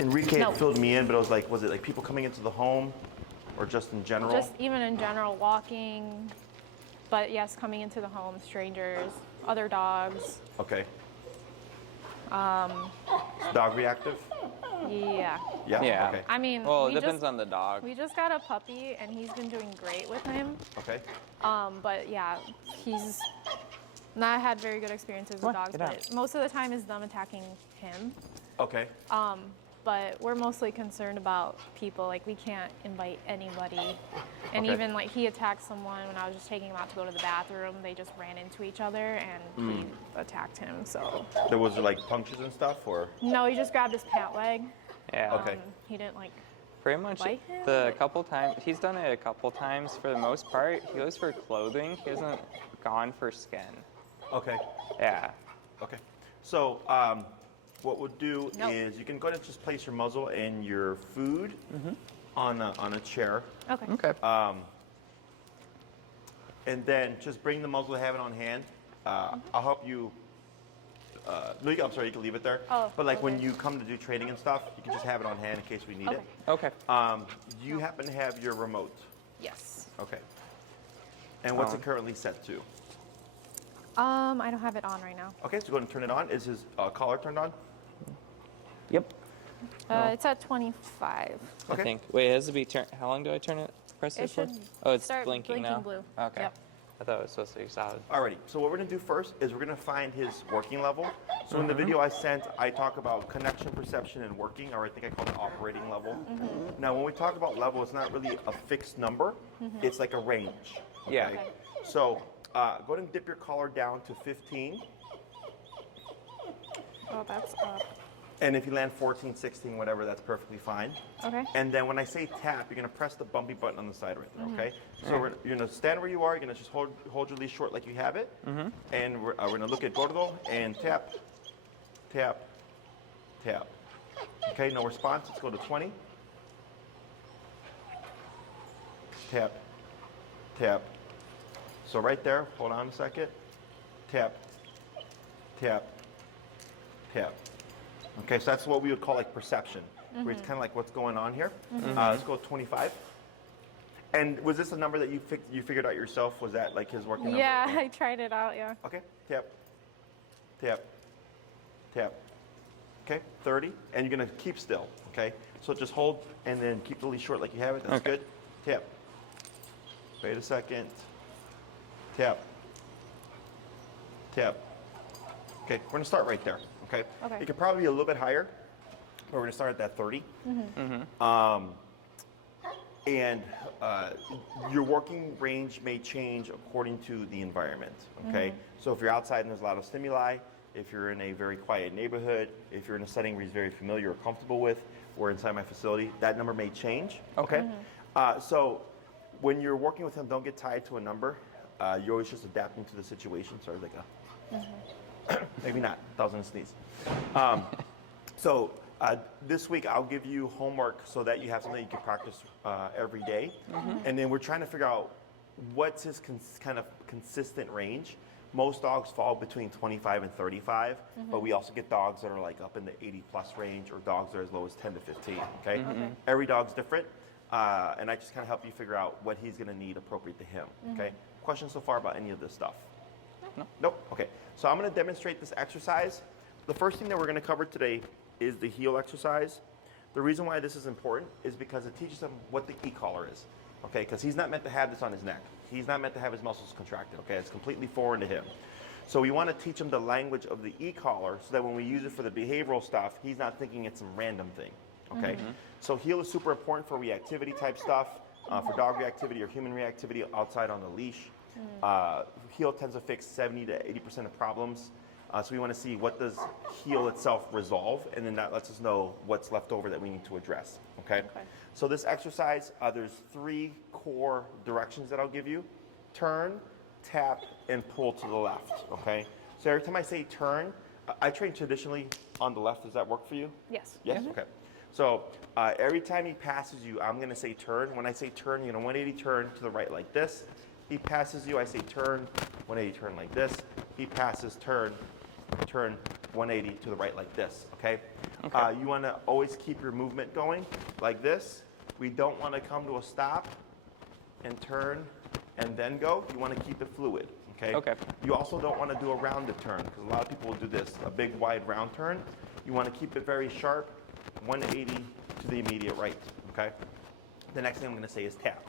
Enrique No. filled me in, but it was like, was it like people coming into the home or just in general? Just even in general, walking, but yes, coming into the home, strangers, other dogs. Okay. Is dog reactive? Yeah. Yeah? Yeah. Okay. I mean, Well, it depends on the dog. We just got a puppy, and he's been doing great with him. Okay. But yeah, he's not had very good experiences with dogs, but most of the time is them attacking him. Okay. But we're mostly concerned about people. Like, we can't invite anybody. And Okay. even, like, he attacked someone when I was just taking him out to go to the bathroom. They just ran into each other, and he attacked him, so. There was like punctures and stuff, or? No, he just grabbed his pant leg. Yeah. Okay. He didn't, like, Pretty much bite him? the couple times, he's done it a couple times. For the most part, he goes for clothing. He hasn't gone for skin. Okay. Yeah. Okay. So, what we'll do is you can go ahead and just place your muzzle and your food on a chair. Okay. Okay. And then just bring the muzzle, have it on hand. I'll help you. No, I'm sorry, you can leave it there. Oh, but like when okay. you come to do training and stuff, you can just have it on hand in case we need it. Okay. You happen to have your remote. Yes. Okay. And what's it currently set to? I don't have it on right now. Okay, so go ahead and turn it on. Is his collar turned on? Yep. It's at 25. Okay. I think. Wait, it has to be turned. How long do I turn it? Press it for? should Oh, it's start blinking now. blue. Okay. Yep. I thought it was supposed to be solid. Alrighty, so what we're gonna do first is we're gonna find his working level. So in the video I sent, I talk about connection, perception, and working, or I think I call it operating level. Now when we talk about level, it's not really a fixed number, it's like a range. Yeah. Okay. So go ahead and dip your collar down to 15. Oh, that's up. And if you land 14, 16, whatever, that's perfectly fine. Okay. And then when I say tap, you're gonna press the bumpy button on the side right there, okay? So you're gonna stand where you are, you're gonna just hold your leash short like you have it. And we're gonna look at Gordo and tap, tap, tap. Okay, no response, let's go to 20. Tap, tap. So right there, hold on a second. Tap, tap, tap. Okay, so that's what we would call like perception, where it's kind of like what's going on here. Let's go 25. And was this a number that you figured out yourself? Was that like his working number? Yeah, I tried it out, yeah. Okay, tap, tap, tap. Okay, 30, and you're gonna keep still, okay? So just hold and then keep the leash short like you have it, that's good. Tap. Wait a second. Tap. Tap. Okay, we're gonna start right there, okay? Okay. It could probably be a little bit higher, but we're gonna start at that 30. And your working range may change according to the environment, okay? So if you're outside and there's a lot of stimuli, if you're in a very quiet neighborhood, if you're in a setting where he's very familiar or comfortable with, or inside my facility, that number may change, okay? So when you're working with him, don't get tied to a number. You're always just adapting to the situation. Sorry, like a, maybe not, that was gonna sneeze. So this week I'll give you homework so that you have something you can practice every day. And then we're trying to figure out what's his kind of consistent range. Most dogs fall between 25 and 35, but we also get dogs that are like up in the 80 plus range, or dogs that are as low as 10 to 15, okay? Every dog's different, and I just kind of help you figure out what he's gonna need appropriate to him, okay? Questions so far about any of this stuff? No. Nope, okay. So I'm gonna demonstrate this exercise. The first thing that we're gonna cover today is the heel exercise. The reason why this is important is because it teaches him what the e-collar is, okay? Because he's not meant to have this on his neck. He's not meant to have his muscles contracted, okay? It's completely foreign to him. So we want to teach him the language of the e-collar so that when we use it for the behavioral stuff, he's not thinking it's some random thing, okay? So heel is super important for reactivity type stuff, for dog reactivity or human reactivity outside on the leash. Heel tends to fix 70 to 80% of problems. So we want to see what does heel itself resolve, and then that lets us know what's left over that we need to address, okay? So this exercise, there's 3 core directions that I'll give you. Turn, tap, and pull to the left, okay? So every time I say turn, I train traditionally on the left. Does that work for you? Yes. Yes, okay. So every time he passes you, I'm gonna say turn. When I say turn, you're gonna 180 turn to the right like this. He passes you, I say turn, 180 turn like this. He passes, turn, turn, 180 to the right like this, okay? You want to always keep your movement going like this. We don't want to come to a stop and turn and then go. You want to keep it fluid, okay? Okay. You also don't want to do a rounded turn because a lot of people will do this, a big wide round turn. You want to keep it very sharp, 180 to the immediate right, okay? The next thing I'm going to say is tap.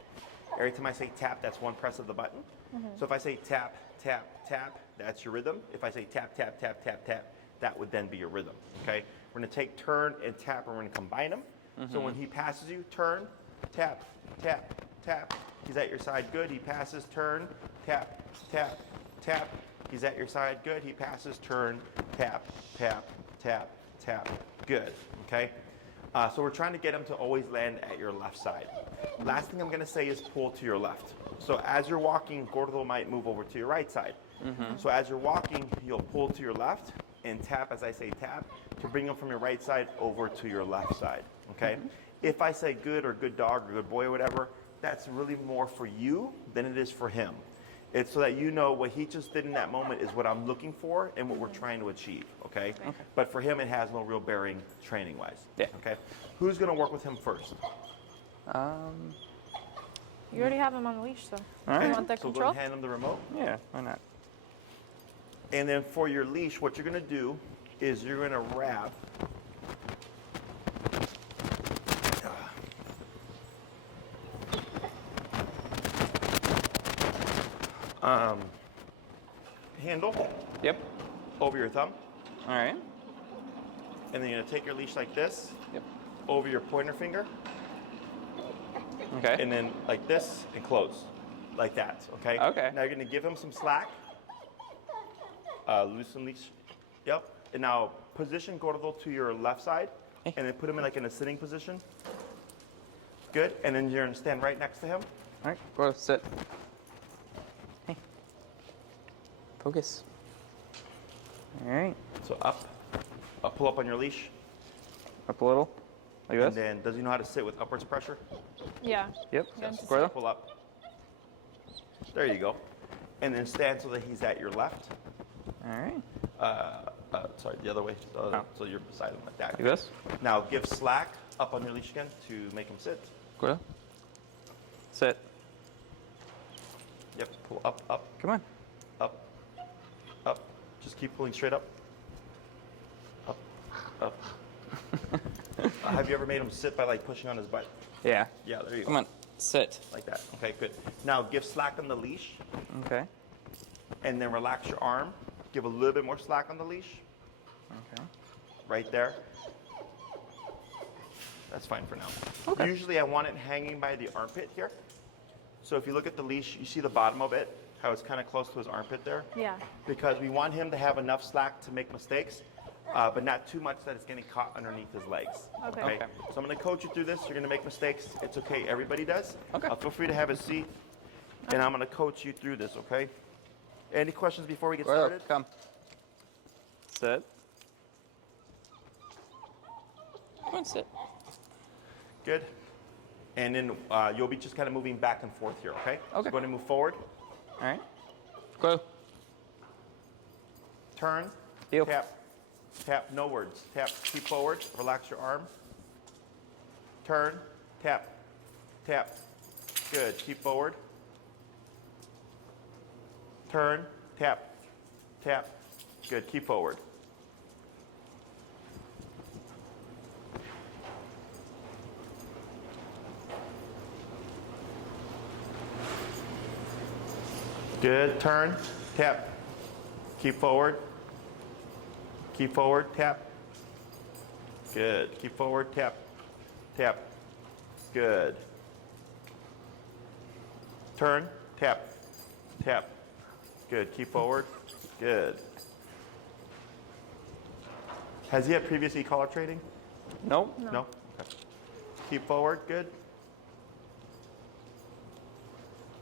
Every time I say tap, that's one press of the button. So if I say tap, tap, tap, that's your rhythm. If I say tap, tap, tap, tap, tap, that would then be your rhythm, okay? We're going to take turn and tap, and we're going to combine them. So when he passes you, turn, tap, tap, tap. He's at your side, good. He passes, turn, tap, tap, tap. He's at your side, good. He passes, turn, tap, tap, tap, tap. Good, okay? So we're trying to get him to always land at your left side. Last thing I'm going to say is pull to your left. So as you're walking, Gordo might move over to your right side. So as you're walking, you'll pull to your left and tap as I say tap to bring him from your right side over to your left side, okay? If I say good or good dog or good boy or whatever, that's really more for you than it is for him. It's so that you know what he just did in that moment is what I'm looking for and what we're trying to achieve, okay? But for him, it has no real bearing training-wise, okay? Who's going to work with him first? You already have him on the leash, so All you right. want the So go control? and hand him the remote. Yeah, why not? And then for your leash, what you're going to do is you're going to wrap handle Yep. over your thumb, All right. and then you're going to take your leash like this Yep. over your pointer finger, Okay. and then like this and close, like that, okay? Okay. Now you're going to give him some slack, loosen leash, yep. And now position Gordo to your left side, and then put him in like in a sitting position. Good, and then you're going to stand right next to him. All right. Go sit. Hey. Focus. All right. So up, pull up on your leash, Up a little. Like and this. then does he know how to sit with upwards pressure? Yeah. Yep. Yes. Gordo. Pull up. There you go. And then stand so that he's at your left. All right. Sorry, the other way. So you're beside him like that. Like this. Now give slack up on your leash again to make him sit. Gordo. Sit. Yep, pull up, up, Come on. up, up. Just keep pulling straight up. Up, up. Have you ever made him sit by like pushing on his butt? Yeah. Yeah, there you go. Come on. Sit. Like that. Okay, good. Now give slack on the leash Okay. and then relax your arm. Give a little bit more slack on the leash. Okay. Right there. That's fine for now. Okay. Usually I want it hanging by the armpit here. So if you look at the leash, you see the bottom of it, how it's kind of close to his armpit there? Yeah. Because we want him to have enough slack to make mistakes, but not too much that it's getting caught underneath his legs. Okay. Okay. So I'm going to coach you through this. You're going to make mistakes. It's okay. Everybody does. Okay. Feel free to have a seat, and I'm going to coach you through this, okay? Any questions before we get Gordo, started? come. Sit. Come on, sit. Good. And then you'll be just kind of moving back and forth here, okay? Okay. So go ahead and move forward. All right. Go. Turn. Heel. Tap. Tap. No words. Tap. Keep forward. Relax your arm. Turn. Tap. Tap. Good. Keep forward. Turn. Tap. Tap. Good. Keep forward. Good. Turn. Tap. Keep forward. Keep forward. Tap. Good. Keep forward. Tap. Tap. Good. Turn. Tap. Tap. Good. Keep forward. Good. Has he had previous e-collar training? Nope. No? Okay. Keep forward. Good.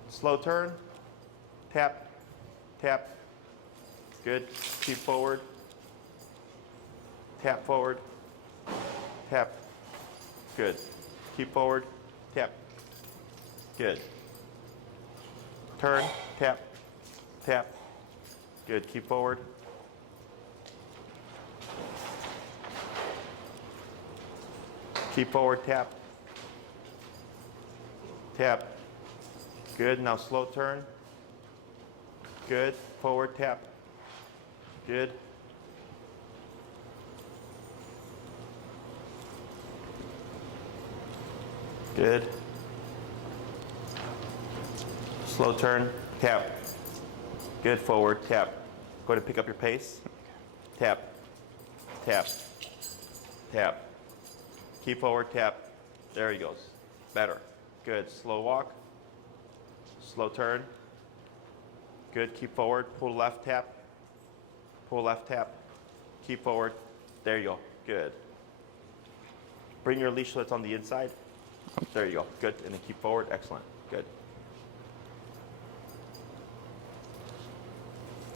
Slow turn. Tap. Tap. Good. Keep forward. Tap forward. Tap. Good. Keep forward. Tap. Good. Turn. Tap. Tap. Good. Keep forward. Keep forward, tap. Tap. Good, now slow turn. Good, forward, tap. Good. Good. Slow turn, tap. Good, forward, tap. Go ahead and pick up your pace. Tap, tap, tap. Keep forward, tap. There he goes. Better. Good. Slow walk. Slow turn. Good. Keep forward. Pull left, tap. Pull left, tap. Keep forward. There you go. Good. Bring your leash so it's on the inside. There you go. Good. And then keep forward. Excellent. Good.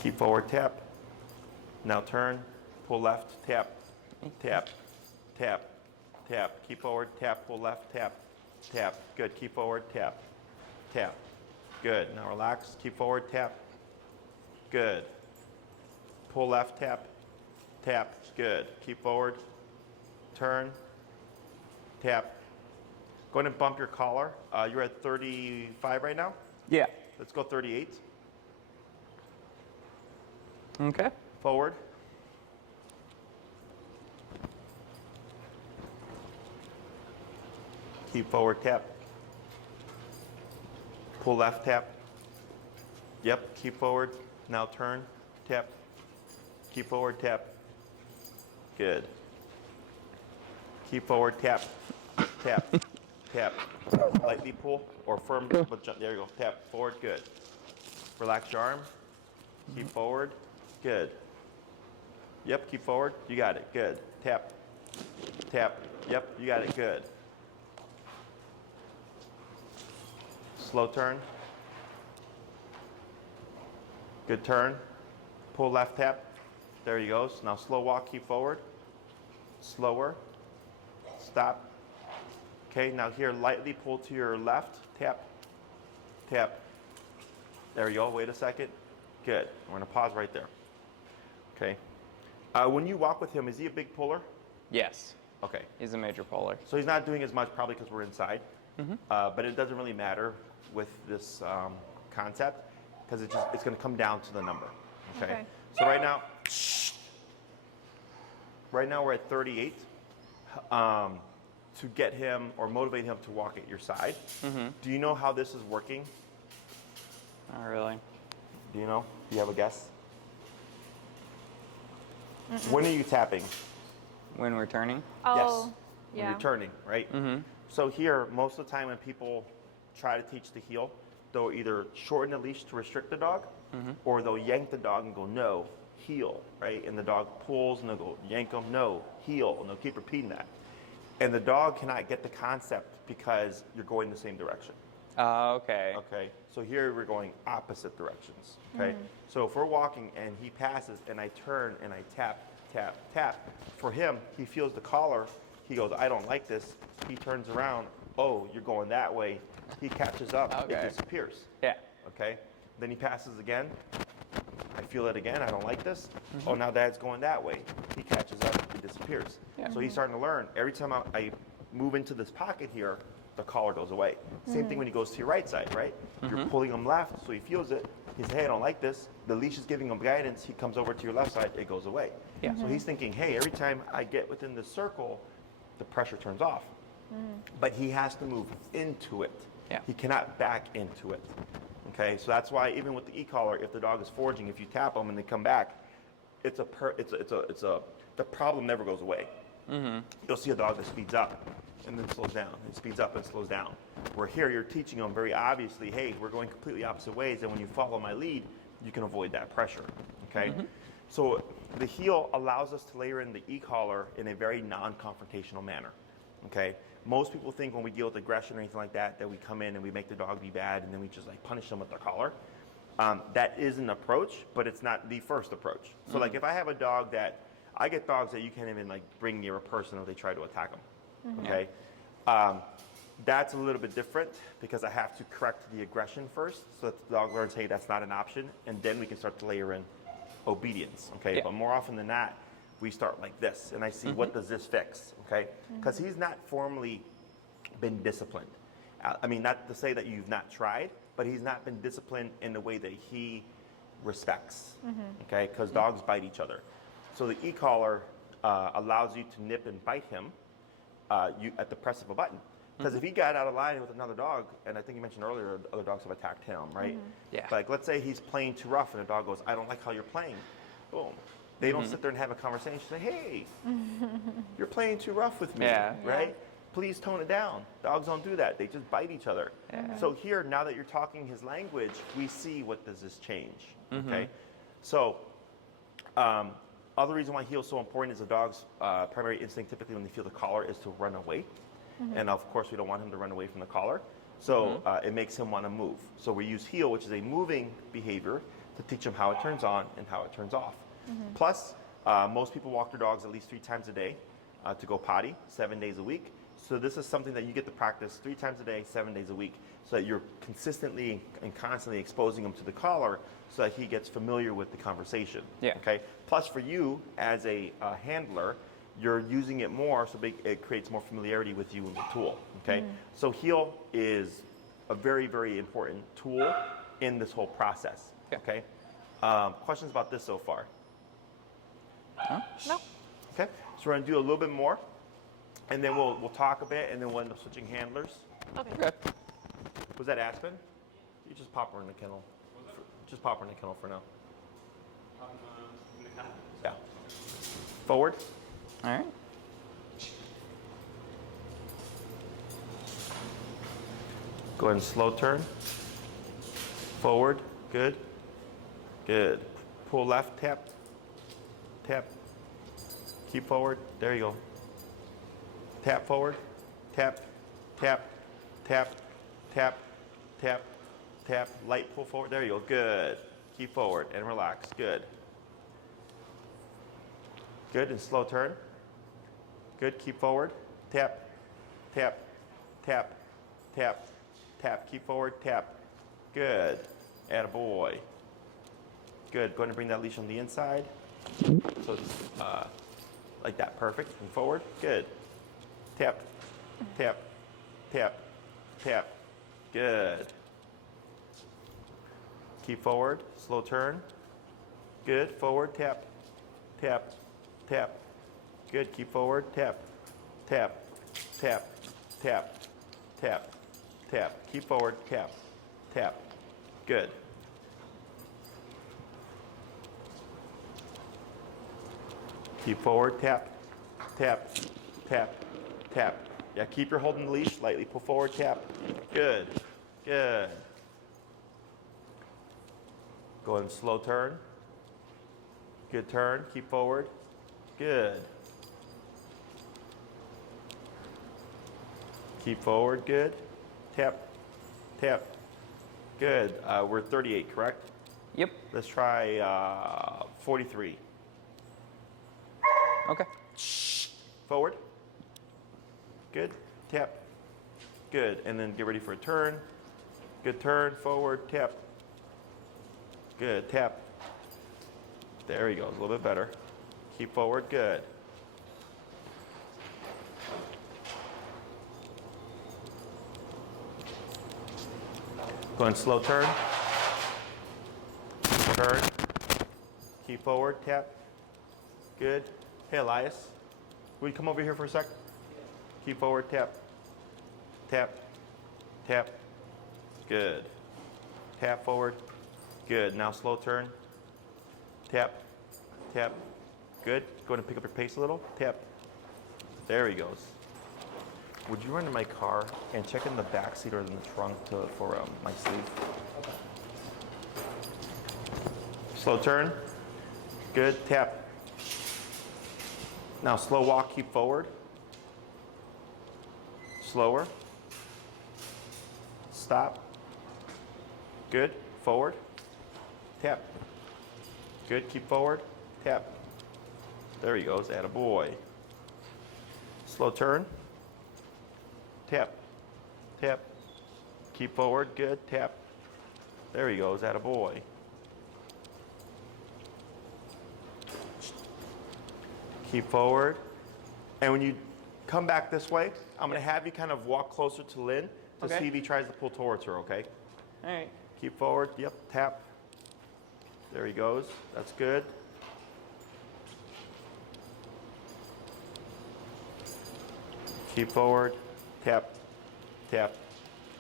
Keep forward, tap. Now turn. Pull left, tap. Tap. Tap. Tap. Keep forward, tap. Pull left, tap. Tap. Good. Keep forward, tap. Tap. Good. Now relax. Keep forward, tap. Good. Pull left, tap. Tap. Good. Keep forward. Turn. Tap. Go ahead and bump your collar. You're at 35 right now? Yeah. Let's go 38. Okay. Forward. Keep forward, tap. Pull left, tap. Yep, keep forward. Now turn, tap. Keep forward, tap. Good. Keep forward, tap. Tap. Tap. Lightly pull or firm, but jump. There you go. Tap. Forward, good. Relax your arm. Keep forward. Good. Yep, keep forward. You got it. Good. Tap. Tap. Yep, you got it. Good. Slow turn. Good turn. Pull left, tap. There he goes. Now slow walk, keep forward. Slower. Stop. Okay, now here, lightly pull to your left. Tap. Tap. There you go. Wait a second. Good. We're going to pause right there. Okay. When you walk with him, is he a big puller? Yes. Okay. He's a major puller. So he's not doing as much probably because we're inside. But it doesn't really matter with this concept because it's going to come down to the number. Okay. So right now we're at 38. To get him or motivate him to walk at your side. Do you know how this is working? Not really. Do you know? Do you have a guess? When are you tapping? When we're turning? Oh, Yes. yeah. When you're turning, right? So here, most of the time when people try to teach the heel, they'll either shorten the leash to restrict the dog, or they'll yank the dog and go, no, heel, right? And the dog pulls and they'll go, yank them, no, heel, and they'll keep repeating that. And the dog cannot get the concept because you're going the same direction. Okay. Okay, so here we're going opposite directions. Okay, so if we're walking and he passes and I turn and I tap, tap, tap, for him, he feels the collar. He goes, I don't like this. He turns around. Oh, you're going that way. He catches up. Okay. It disappears. Yeah. Okay, then he passes again. I feel it again. I don't like this. Oh, now Dad's going that way. He catches up. He disappears. Yeah. So he's starting to learn. Every time I move into this pocket here, the collar goes away. Same thing when he goes to your right side, right? You're pulling him left, so he feels it. He says, hey, I don't like this. The leash is giving him guidance. He comes over to your left side. It goes away. Yeah. So he's thinking, hey, every time I get within this circle, the pressure turns off. But he has to move into it. Yeah. He cannot back into it. Okay, so that's why even with the e-collar, if the dog is foraging, if you tap them and they come back, the problem never goes away. You'll see a dog that speeds up and then slows down, and speeds up and slows down. Where here you're teaching them very obviously, hey, we're going completely opposite ways, and when you follow my lead, you can avoid that pressure. Okay, so the heel allows us to layer in the e-collar in a very non-confrontational manner. Okay. Most people think when we deal with aggression or anything like that, that we come in and we make the dog be bad and then we just like punish them with the collar. That is an approach, but it's not the first approach. So like if I have a dog that, I get dogs that you can't even like bring near a person or they try to attack them, okay? That's a little bit different because I have to correct the aggression first so that the dog learns, hey, that's not an option, and then we can start to layer in obedience, okay? Yeah. But more often than not, we start like this, and I see what does this fix, okay? Because he's not formally been disciplined. I mean, not to say that you've not tried, but he's not been disciplined in the way that he respects, okay? Because dogs bite each other. So the e-collar allows you to nip and bite him at the press of a button. Because if he got out of line with another dog, and I think you mentioned earlier, other dogs have attacked him, right? Yeah. Like, let's say he's playing too rough, and a dog goes, I don't like how you're playing. Boom. They don't sit there and have a conversation. Say, hey, you're playing too rough with me, right? Please tone it down. Dogs don't do that. They just bite each other. So here, now that you're talking his language, we see what does this change, okay? So other reason why heel is so important is a dog's primary instinct typically when they feel the collar is to run away. And of course, we don't want him to run away from the collar. So it makes him want to move. So we use heel, which is a moving behavior, to teach him how it turns on and how it turns off. Plus, most people walk their dogs at least 3 times a day to go potty, 7 days a week. So this is something that you get to practice 3 times a day, 7 days a week, so that you're consistently and constantly exposing him to the collar so that he gets familiar with the conversation. Okay. Plus, for you as a handler, you're using it more, so it creates more familiarity with you and the tool. Okay. So heel is a very, very important tool in this whole process. Okay. Questions about this so far? No. Okay. So we're gonna do a little bit more, and then we'll talk a bit, and then we'll end up switching handlers. Okay. Was that Aspen? You just pop her in the kennel. Just pop her in the kennel for now. Yeah. Forward. All right. Go ahead and slow turn. Forward. Good. Good. Pull left. Tap. Tap. Keep forward. There you go. Tap forward. Tap. Tap. Tap. Tap. Tap. Tap. Light pull forward. There you go. Good. Keep forward and relax. Good. Good. And slow turn. Good. Keep forward. Tap. Tap. Tap. Tap. Tap. Keep forward. Tap. Good. Attaboy. Good. Go ahead and bring that leash on the inside. So just like that. Perfect. And forward. Good. Tap. Tap. Tap. Tap. Good. Keep forward. Slow turn. Good. Forward. Tap. Tap. Tap. Good. Keep forward. Tap. Tap. Tap. Tap. Tap. Tap. Keep forward. Tap. Tap. Good. Keep forward. Tap. Tap. Tap. Tap. Yeah, keep your holding the leash. Lightly pull forward. Tap. Good. Good. Go ahead and slow turn. Good turn. Keep forward. Good. Keep forward. Good. Tap. Tap. Good. We're 38, correct? Yep. Let's try 43. Okay. Forward. Good. Tap. Good. And then get ready for a turn. Good turn. Forward. Tap. Good. Tap. There he goes. A little bit better. Keep forward. Good. Go and slow turn. Turn. Keep forward. Tap. Good. Hey, Elias. Will you come over here for a sec? Keep forward. Tap. Tap. Tap. Good. Tap forward. Good. Now slow turn. Tap. Tap. Good. Go ahead and pick up your pace a little. Tap. There he goes. Would you run to my car and check in the back seat or in the trunk for my sleeve? Slow turn. Good. Tap. Now slow walk. Keep forward. Slower. Stop. Good. Forward. Tap. Good. Keep forward. Tap. There he goes. Attaboy. Slow turn. Tap. Tap. Keep forward. Good. Tap. There he goes. Attaboy. Keep forward. And when you come back this way, I'm going to have you kind of walk closer to Lynn to Okay. see if he tries to pull towards her, okay? All right. Keep forward. Yep, tap. There he goes. That's good. Keep forward. Tap, tap,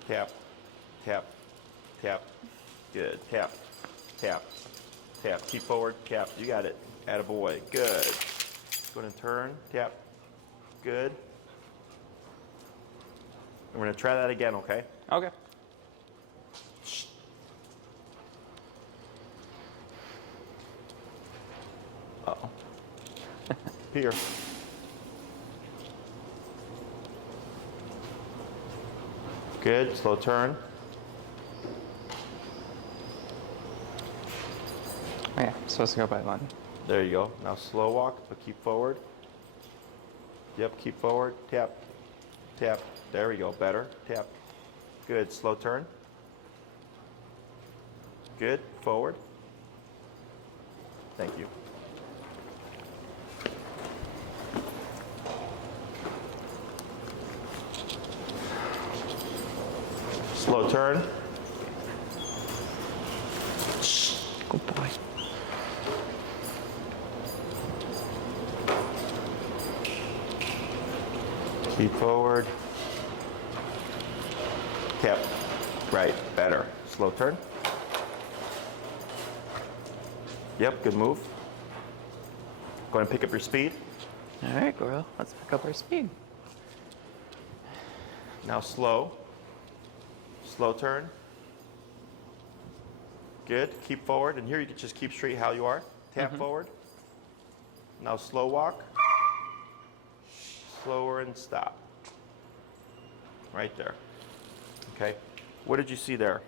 tap, tap, tap. Good. Tap, tap, tap. Keep forward. Tap. You got it. Attaboy. Good. Go ahead and turn. Tap. Good. We're going to try that again, okay? Okay. Uh-oh. Here. Good. Slow turn. Oh, yeah, I'm supposed to go by London. There you go. Now slow walk, but keep forward. Yep, keep forward. Tap. Tap. There we go. Better. Tap. Good. Slow turn. Good. Forward. Thank you. Slow turn. Good boy. Keep forward. Tap. Right. Better. Slow turn. Yep. Good move. Go ahead and pick up your speed. All right, Gordo. Let's pick up our speed. Now slow. Slow turn. Good. Keep forward. And here you can just keep straight how you are. Tap forward. Now slow walk. Slower and stop. Right there. Okay. What did you see there?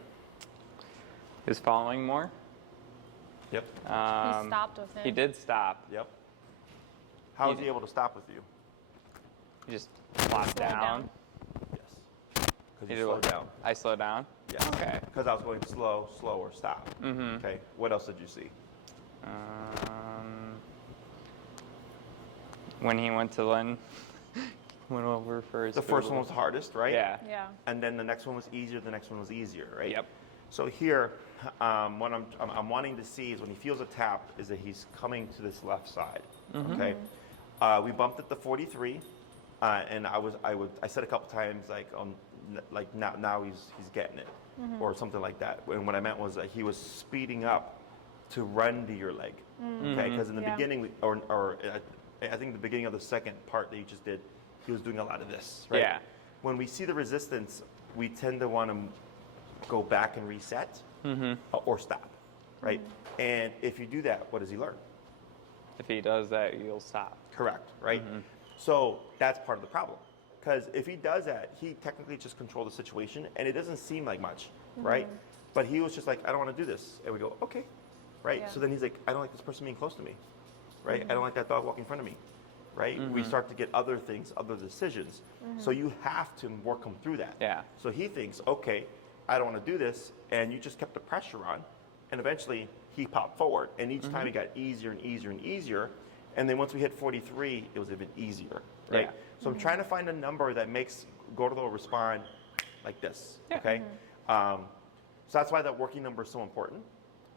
He was following more. Yep. He stopped with him. He did stop. Yep. How was He he able to stop with you? He just flopped Slowed down. down. Yes. Because He you did slowed what? down. I slowed down. Yes. Okay. Because I was going slow, slower, stop. Okay. What else did you see? When he went to Lynn, went over for his The first one was the hardest, right? Yeah. Yeah. And then the next one was easier. The next one was easier, right? Yep. So here, what I'm wanting to see is when he feels a tap, is that he's coming to this left side. Okay. We bumped it to 43, and I said a couple times like now he's getting it, or something like that. And what I meant was that he was speeding up to run to your leg. Okay. Because in the Yeah. beginning, I think the beginning of the second part that you just did, he was doing a lot of this, right? Yeah. When we see the resistance, we tend to want to go back and reset or stop, right? And if you do that, what does he learn? If he does that, you'll stop. Correct, right? So that's part of the problem. Because if he does that, he technically just controlled the situation, and it doesn't seem like much, right? But he was just like, I don't want to do this. And we go, okay, right? Yeah. So then he's like, I don't like this person being close to me, right? I don't like that dog walking in front of me, right? We start to get other things, other decisions. So you have to work him through that. Yeah. So he thinks, okay, I don't want to do this, and you just kept the pressure on, and eventually he popped forward, and each time it got easier and easier and easier, and then once we hit 43, it was even easier, right? Yeah. So I'm trying to find a number that makes Gordo respond like this, Yeah. okay? So that's why that working number is so important,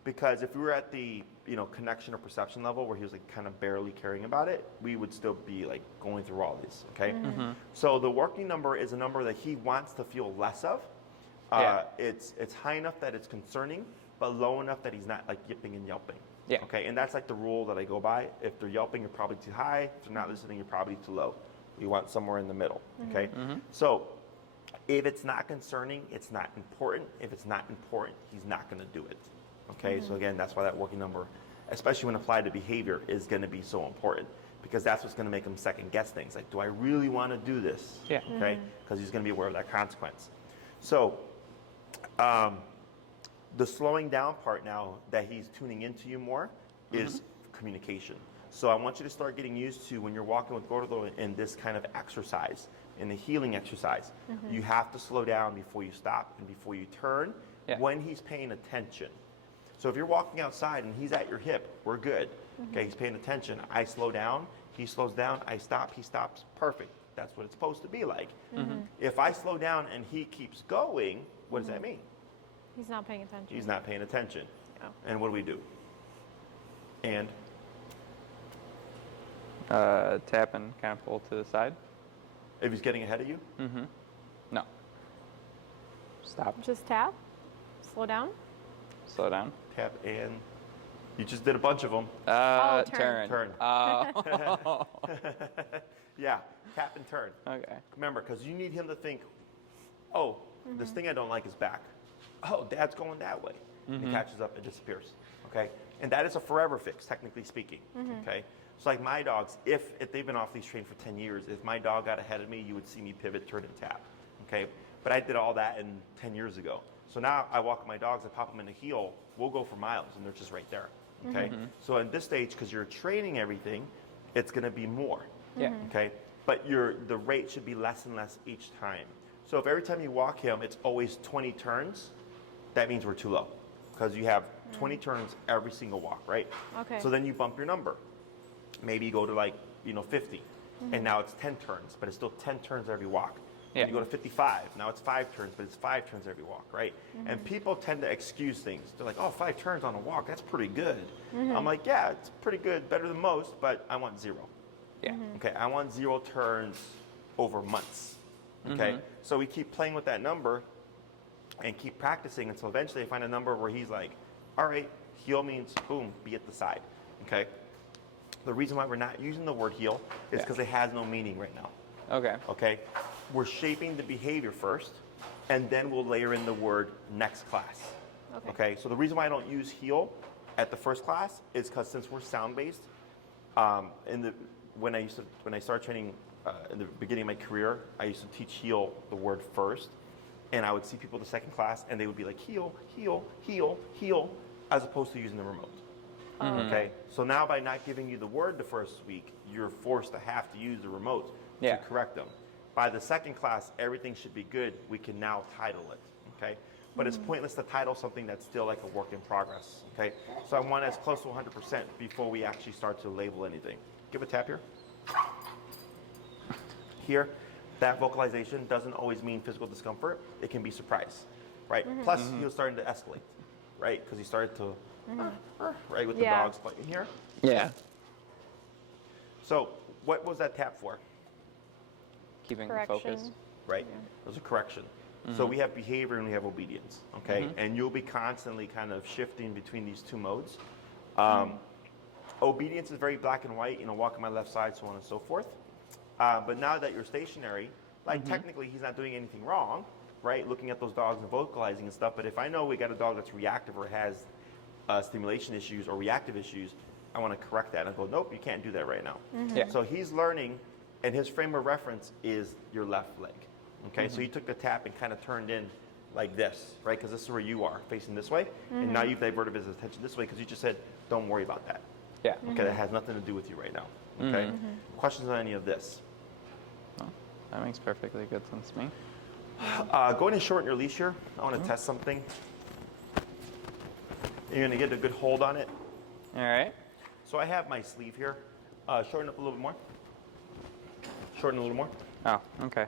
because if we were at the connection or perception level where he was like kind of barely caring about it, we would still be like going through all this, okay? So the working number is a number that he wants to feel less of. Yeah. It's high enough that it's concerning, but low enough that he's not like yipping and yelping. Yeah. Okay, and that's like the rule that I go by. If they're yelping, you're probably too high. If they're not listening, you're probably too low. You want somewhere in the middle. Okay. So if it's not concerning, it's not important. If it's not important, he's not going to do it. Okay. So again, that's why that working number, especially when applied to behavior, is going to be so important, because that's what's going to make him second guess things. Like, do I really want to do this? Yeah. Okay. Because he's going to be aware of that consequence. So the slowing down part now that he's tuning into you more is communication. So I want you to start getting used to when you're walking with Gordo in this kind of exercise, in the healing exercise, you have to slow down before you stop and before you turn when he's paying attention. So if you're walking outside and he's at your hip, we're good. Okay, he's paying attention. I slow down. He slows down, I stop, he stops, perfect. That's what it's supposed to be like. If I slow down and he keeps going, what does that mean? He's not paying attention. He's not paying attention. Yeah. And what do? And Tap and kind of pull to the side. if he's getting ahead of you, No. Stop. Just tap. Slow down. Slow down. tap and you just did a bunch of them. Turn. Turn. Oh. Yeah, tap and turn. Okay. Remember, because you need him to think, oh, this thing I don't like is back. Oh, Dad's going that way. And he catches up and disappears. Okay? And that is a forever fix, technically speaking. Okay? So like my dogs, if they've been off leash trained for 10 years, if my dog got ahead of me, you would see me pivot, turn, and tap. Okay? But I did all that 10 years ago. So now I walk my dogs, I pop them in a heel, we'll go for miles, and they're just right there. Okay? So in this stage, because you're training everything, it's going to be more. Yeah. Okay? But the rate should be less and less each time. So if every time you walk him, it's always 20 turns, that means we're too low. Because you have 20 turns every single walk, right? Okay. So then you bump your number. Maybe you go to 50. And now it's 10 turns, but it's still 10 turns every walk. Yeah. And you go to 55. Now it's 5 turns, but it's 5 turns every walk, right? And people tend to excuse things. They're like, oh, 5 turns on a walk, that's pretty good. I'm like, yeah, it's pretty good, better than most, but I want 0. Yeah. Okay, I want 0 turns over months. Okay, so we keep playing with that number and keep practicing until eventually I find a number where he's like, all right, heel means boom, be at the side. Okay, the reason why we're not using the word heel is because it has no meaning right now. Okay. Okay, we're shaping the behavior first, and then we'll layer in the word next class. Okay. Okay, so the reason why I don't use heel at the first class is because since we're sound based, when I started training in the beginning of my career, I used to teach heel the word first, and I would see people the second class, and they would be like heel, heel, heel, heel, as opposed to using the remote. Okay, so now by not giving you the word the first week, you're forced to have to use the remote to correct them. By the second class, everything should be good. We can now title it. Okay, but it's pointless to title something that's still like a work in progress. Okay, so I want as close to 100% before we actually start to label anything. Give a tap here. Here, that vocalization doesn't always mean physical discomfort. It can be surprise, right? Plus, he was starting to escalate, right? Because he started to, right, with the dogs playing here. Yeah. So, what was that tap for? Keeping Correction. focus. Right? It was a correction. So we have behavior and we have obedience, okay? And you'll be constantly kind of shifting between these two modes. Obedience is very black and white, walk on my left side, so on and so forth. But now that you're stationary, technically he's not doing anything wrong, right? Looking at those dogs and vocalizing and stuff. But if I know we got a dog that's reactive or has stimulation issues or reactive issues, I want to correct that. And I go, nope, you can't do that right now. Yeah. So he's learning, and his frame of reference is your left leg. Okay, so he took the tap and kind of turned in like this, right? Because this is where you are, facing this way. And now you've diverted his attention this way because you just said, don't worry about that. Yeah. Okay, that has nothing to do with you right now. Okay? Questions on any of this? Well, that makes perfectly good sense to me. Go ahead and shorten your leash here. I want to test something. You're going to get a good hold on it. All right. So I have my sleeve here. Shorten up a little bit more. Shorten a little more. Oh, okay.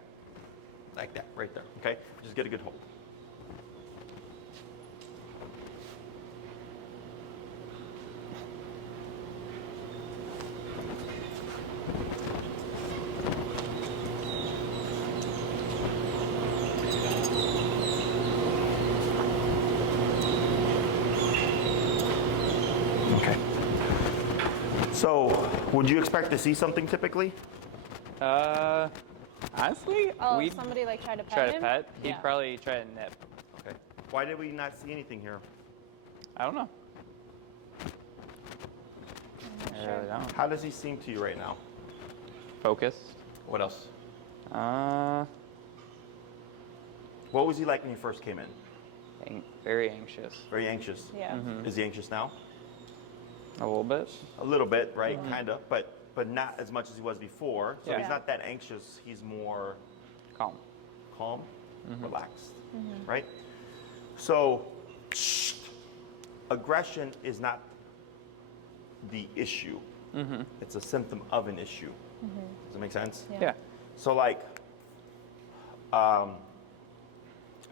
Like that, right there. Okay? Just get a good hold. Okay. So, would you expect to see something typically? Honestly, Oh, we'd somebody tried to pet try him? to pet. He'd Yeah. probably try to nip. Okay. Why did we not see anything here? I don't know. I'm not I sure. really don't. How does he seem to you right now? Focused. What else? Uh, What was he like when you first came in? very anxious. Very anxious. Yeah. Is he anxious now? A little bit. A little bit, right? Kind of, but not as much as he was before. So Yeah. he's not that anxious. He's more Calm. calm, relaxed, right? So aggression is not the issue. It's a symptom of an issue. Does that make sense? Yeah. So like,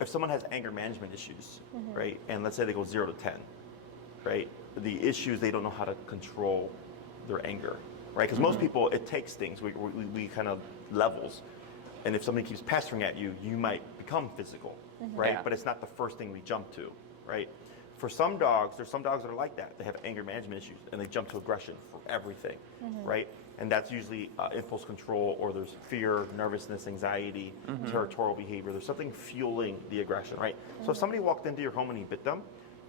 if someone has anger management issues, right, and let's say they go 0 to 10, right, the issue is they don't know how to control their anger, right? Because most people, it takes things. We kind of levels, and if somebody keeps pestering at you, you might become physical, right? Yeah. But it's not the first thing we jump to, right? For some dogs, there's some dogs that are like that. They have anger management issues, and they jump to aggression for everything, right? And that's usually impulse control, or there's fear, nervousness, anxiety, territorial behavior. There's something fueling the aggression, right? So if somebody walked into your home and he bit them,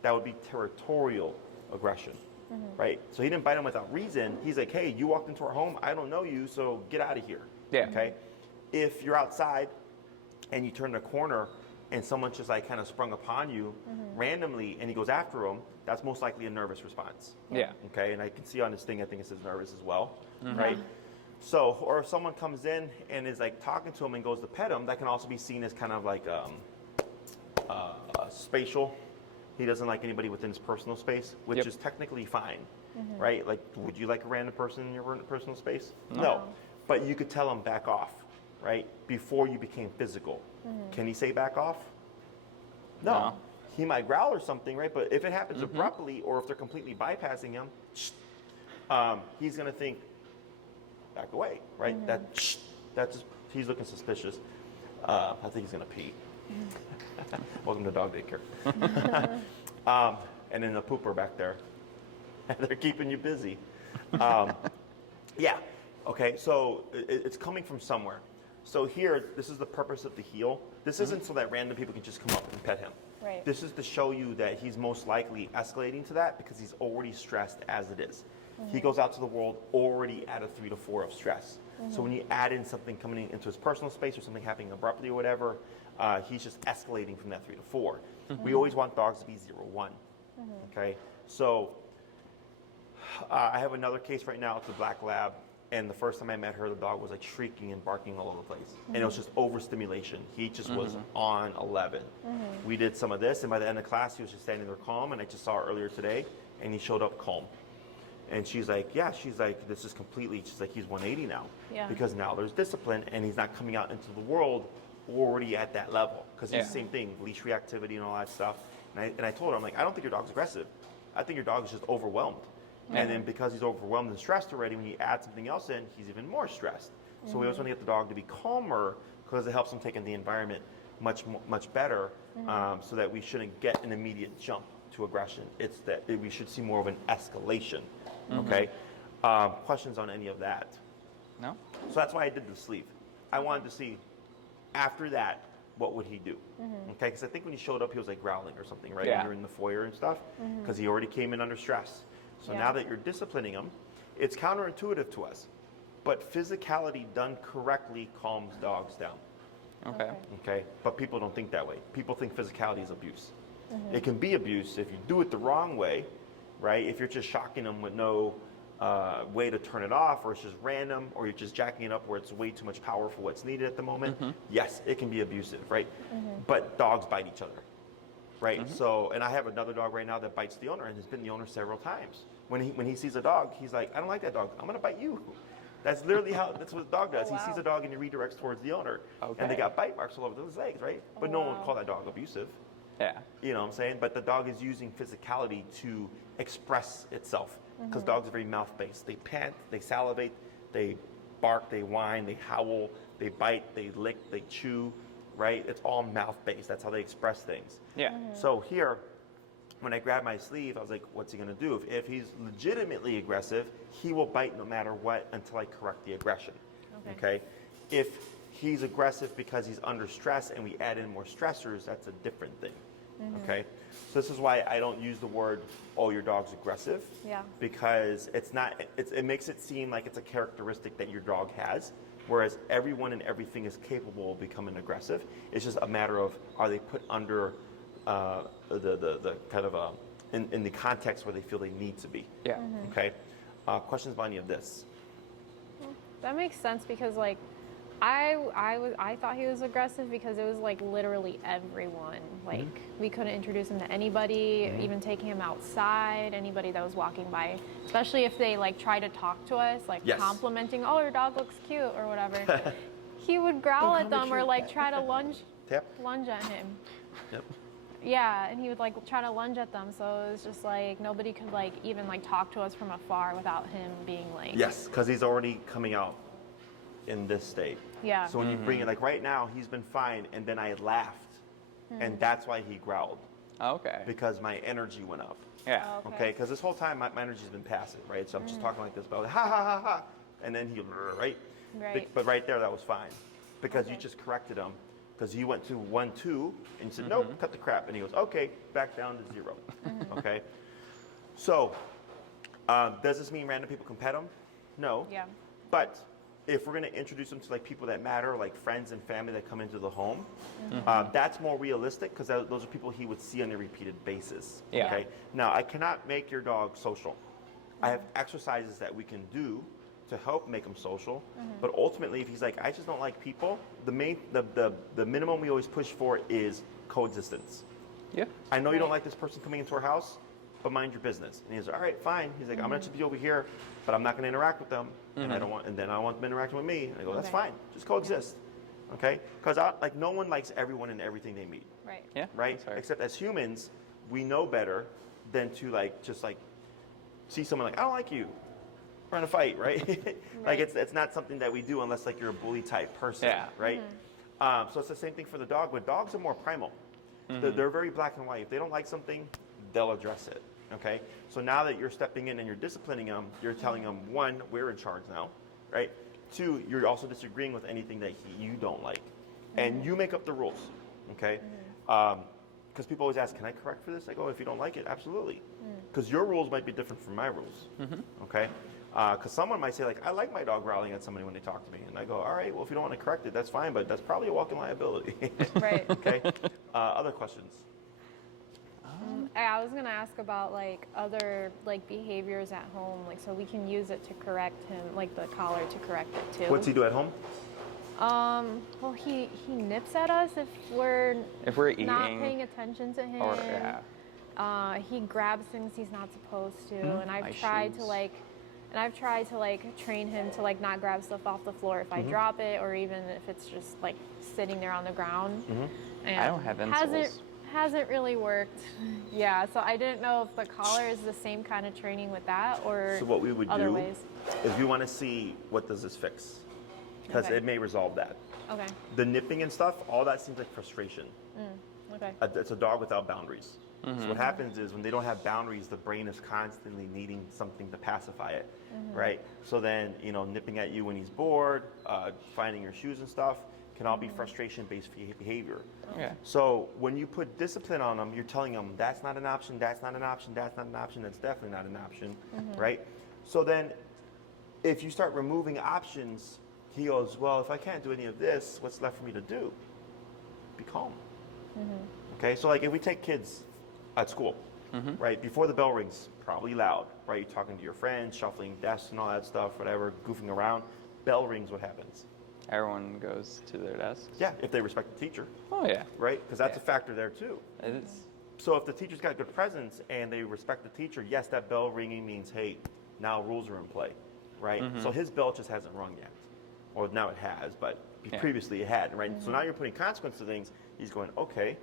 that would be territorial aggression, right? So he didn't bite him without reason. He's like, hey, you walked into our home. I don't know you, so get out of here. Yeah. Okay. If you're outside and you turn the corner and someone just like kind of sprung upon you randomly and he goes after him, that's most likely a nervous response. Yeah. Okay. And I can see on this thing, I think it says nervous as well, right? So, or if someone comes in and is like talking to him and goes to pet him, that can also be seen as kind of like spatial. He doesn't like anybody within his personal space, which is technically fine, right? Like, would you like a random person in your personal space? No. But you could tell him back off, right? Before you became physical. Can he say back off? No. He might growl or something, right? But if it happens abruptly, or if they're completely bypassing him, he's going to think, back away, right? That's just, he's looking suspicious. I think he's going to pee. Welcome to dog daycare. And then the pooper back there. They're keeping you busy. Yeah. Okay, so it's coming from somewhere. So here, this is the purpose of the heel. This isn't so that random people can just come up and pet him. Right. This is to show you that he's most likely escalating to that because he's already stressed as it is. He goes out to the world already at a 3 to 4 of stress. So when you add in something coming into his personal space or something happening abruptly or whatever, he's just escalating from that 3 to 4. We always want dogs to be 0, 1. Okay, so I have another case right now. It's a black lab, and the first time I met her, the dog was like shrieking and barking all over the place, and it was just overstimulation. He just was on 11. We did some of this, and by the end of class, he was just standing there calm, and I just saw her earlier today, and he showed up calm. And she's like, yeah, she's like, this is completely, she's like, he's 180 now. Yeah. Because now there's discipline, and he's not coming out into the world already at that level. Because he's the same thing, leash reactivity and all that stuff. And I told her, I'm like, I don't think your dog's aggressive. I think your dog is just overwhelmed. And then because he's overwhelmed and stressed already, when you add something else in, he's even more stressed. So we always want to get the dog to be calmer because it helps him take in the environment much better, so that we shouldn't get an immediate jump to aggression. It's that we should see more of an escalation. Okay. Questions on any of that? No? So that's why I did the sleeve. I wanted to see after that, what would he do? Okay, because I think when he showed up, he was like growling or something, right? Yeah. When you're in the foyer and stuff, because he already came in under stress. So now that you're disciplining him, it's counterintuitive to us, but physicality done correctly calms dogs down. Okay. Okay, but people don't think that way. People think physicality is abuse. It can be abuse if you do it the wrong way, right? If you're just shocking them with no way to turn it off, or it's just random, or you're just jacking it up where it's way too much power for what's needed at the moment, yes, it can be abusive, right? But dogs bite each other, right? So, and I have another dog right now that bites the owner and has bitten the owner several times. When he sees a dog, he's like, I don't like that dog, I'm gonna bite you. That's literally that's what a dog does. Oh, wow. He sees a dog and he redirects towards the owner. Okay. And they got bite marks all over his legs, right? But no one would call that dog abusive. Yeah. You know what I'm saying? But the dog is using physicality to express itself. Because dogs are very mouth-based. They pant, they salivate, they bark, they whine, they howl, they bite, they lick, they chew, right? It's all mouth-based. That's how they express things. Yeah. So here, when I grabbed my sleeve, I was like, what's he going to do? If he's legitimately aggressive, he will bite no matter what until I correct the aggression. Okay? If he's aggressive because he's under stress and we add in more stressors, that's a different thing. Okay? So this is why I don't use the word, oh, your dog's aggressive. Yeah. Because it's not, it makes it seem like it's a characteristic that your dog has, whereas everyone and everything is capable of becoming aggressive. It's just a matter of, are they put under the kind of in the context where they feel they need to be. Yeah. Okay. Questions about any of this? That makes sense because like I thought he was aggressive because it was like literally everyone. Like we couldn't introduce him to anybody, even taking him outside, anybody that was walking by, especially if they like try to talk to us, like complimenting, oh, your dog looks cute or whatever. He would growl at them or like try to lunge at him. Yep. Yeah, and he would like try to lunge at them. So it was just like nobody could like even like talk to us from afar without him being like. Yes, because he's already coming out in this state. Yeah. So when you bring it, like right now, he's been fine, and then I laughed, and that's why he growled. Okay. Because my energy went up. Yeah. Oh, Okay, because this whole time my energy's been passive, right? So I'm just talking like this, but ha ha ha ha, and then he, right? Right. But right there, that was fine, because you just corrected him, because he went to 1-2, and you said, nope, cut the crap, and he goes, okay, back down to 0. Okay. So, does this mean random people can pet him? No. Yeah. But if we're going to introduce them to like people that matter, like friends and family that come into the home, that's more realistic because those are people he would see on a repeated basis. Yeah. Okay. Now I cannot make your dog social. I have exercises that we can do to help make him social, but ultimately, if he's like, I just don't like people, the minimum we always push for is coexistence. Yeah. I know you don't like this person coming into our house, but mind your business. And he's like, all right, fine. He's like, I'm gonna just be over here, but I'm not gonna interact with them, and then I want them interacting with me. And I go, that's fine. Just coexist, okay? Because like no one likes everyone and everything they meet, Right. Yeah. right? That's fair. Except as humans, we know better than to like just like see someone like, I don't like you. We're in a fight, right? Like it's not something that we do unless like you're a bully type person, right? So it's the same thing for the dog, but dogs are more primal. They're very black and white. If they don't like something, they'll address it, okay? So now that you're stepping in and you're disciplining them, you're telling them, 1, we're in charge now, right? 2, you're also disagreeing with anything that you don't like. And you make up the rules, okay? Because people always ask, can I correct for this? I go, if you don't like it, absolutely. Because your rules might be different from my rules, okay? Because someone might say, like, I like my dog growling at somebody when they talk to me. And I go, all right, well, if you don't want to correct it, that's fine, but that's probably a walking liability. Right. Okay? Other questions? I was gonna ask about like other like behaviors at home, like so we can use it to correct him, like the collar to correct it too. What's he do at home? Well, he nips at us if we're eating, not paying attention to him. Or He grabs things he's not supposed to, and I've tried to like train him to like not grab stuff off the floor if I drop it, or even if it's just like sitting there on the ground. And I don't have insoles. Hasn't really worked. Yeah, so I didn't know if the collar is the same kind of training with that, or So what we would other do ways. is we want to see what does this fix, because Okay. it may resolve that. Okay. The nipping and stuff, all that seems like frustration. Okay. It's a dog without boundaries. So what happens is when they don't have boundaries, the brain is constantly needing something to pacify it, right? So then, nipping at you when he's bored, finding your shoes and stuff, can all be frustration-based behavior. Yeah. So when you put discipline on them, you're telling them that's not an option, that's not an option, that's not an option, that's definitely not an option, right? So then if you start removing options, he goes, well, if I can't do any of this, what's left for me to do? Be calm. Okay, so like if we take kids at school, right, before the bell rings, probably loud, right? You're talking to your friends, shuffling desks and all that stuff, whatever, goofing around. Bell rings, what happens? Everyone goes to their desks. Yeah, if they respect the teacher, Oh yeah. right? Because that's a factor there too. It is. So if the teacher's got good presence and they respect the teacher, yes, that bell ringing means, hey, now rules are in play, right? So his bell just hasn't rung yet. Or now it has, but previously it hadn't, right? So now you're putting consequence to things. He's going, okay,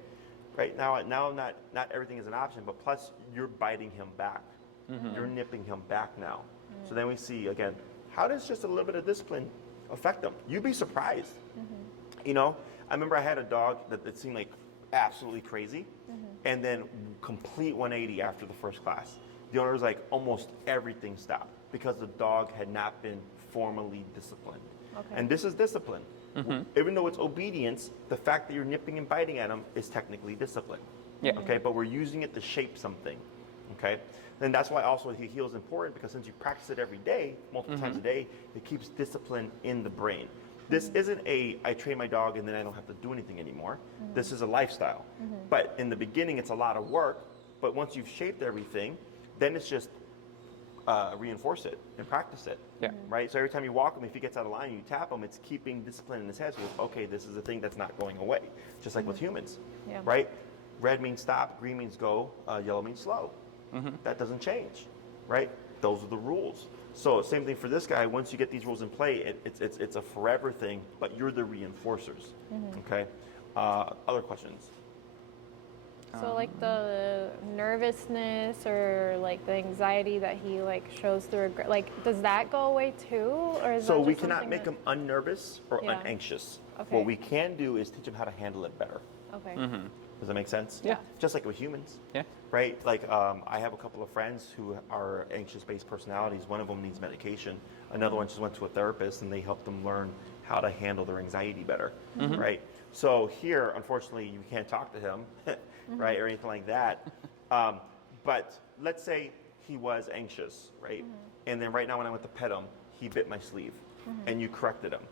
right? Now not everything is an option, but plus you're biting him back. You're nipping him back now. So then we see, again, how does just a little bit of discipline affect them? You'd be surprised. I remember I had a dog that seemed like absolutely crazy, and then complete 180 after the first class. The owner was like, almost everything stopped because the dog had not been formally disciplined. Okay. And this is discipline. Even though it's obedience, the fact that you're nipping and biting at him is technically discipline. Yeah. Okay, but we're using it to shape something. Okay, and that's why also the heel is important, because since you practice it every day, multiple times a day, it keeps discipline in the brain. This isn't I train my dog and then I don't have to do anything anymore. This is a lifestyle. But in the beginning, it's a lot of work. But once you've shaped everything, then it's just reinforce it and practice it. Yeah. Right? So every time you walk him, if he gets out of line, you tap him, it's keeping discipline in his head. So he goes, okay, this is a thing that's not going away. Just like with humans. Yeah. Right? Red means stop, green means go, yellow means slow. That doesn't change. Right? Those are the rules. So same thing for this guy. Once you get these rules in play, it's a forever thing, but you're the reinforcers. Okay? Other questions? So like the nervousness or like the anxiety that he like shows through, like does that go away too, or is So that we just cannot something make that- him unnervous or Yeah. unanxious. Okay. What we can do is teach him how to handle it better. Okay. Does that make sense? Yeah. Just like with humans. Yeah. Right? Like I have a couple of friends who are anxious-based personalities. One of them needs medication. Another one just went to a therapist and they helped them learn how to handle their anxiety better. Right? So here, unfortunately, you can't talk to him, right, or anything like that. But let's say he was anxious, right? And then right now when I went to pet him, he bit my sleeve, and you corrected him.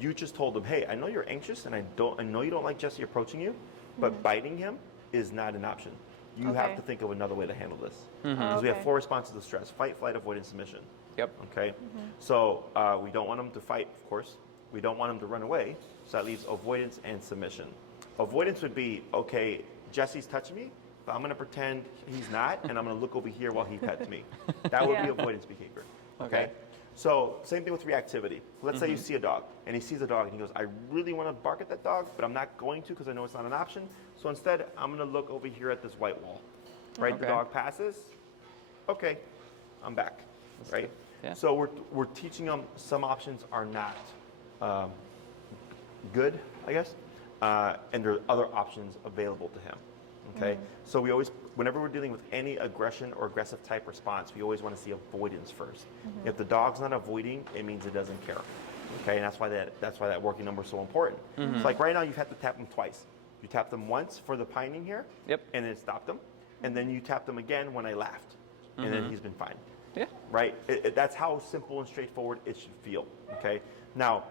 You just told him, hey, I know you're anxious, and I know you don't like Jesse approaching you, but biting him is not an option. You have Okay. to think of another way to handle this. Because we have Okay. 4 responses to stress: fight, flight, avoid, and submission. Yep. Okay? So we don't want him to fight, of course. We don't want him to run away. So that leaves avoidance and submission. Avoidance would be, okay, Jesse's touching me, but I'm going to pretend he's not, and I'm going to look over here while he pets me. That would be Yeah. avoidance behavior. Okay. So same thing with reactivity. Let's say you see a dog, and he sees a dog, and he goes, I really want to bark at that dog, but I'm not going to because I know it's not an option. So instead, I'm going to look over here at this white wall. Right? The Okay. dog passes. Okay, I'm back. Right? Yeah. So we're teaching them some options are not good, I guess, and there are other options available to him. Okay, so we always, whenever we're dealing with any aggression or aggressive type response, we always want to see avoidance first. If the dog's not avoiding, it means it doesn't care. Okay, and that's why that working number is so important. So like right now, you've had to tap them twice. You tapped them once for the pining here, Yep. and then it stopped them, and then you tapped them again when I laughed, and then he's been fine. Yeah. Right? That's how simple and straightforward it should feel. Okay. Now,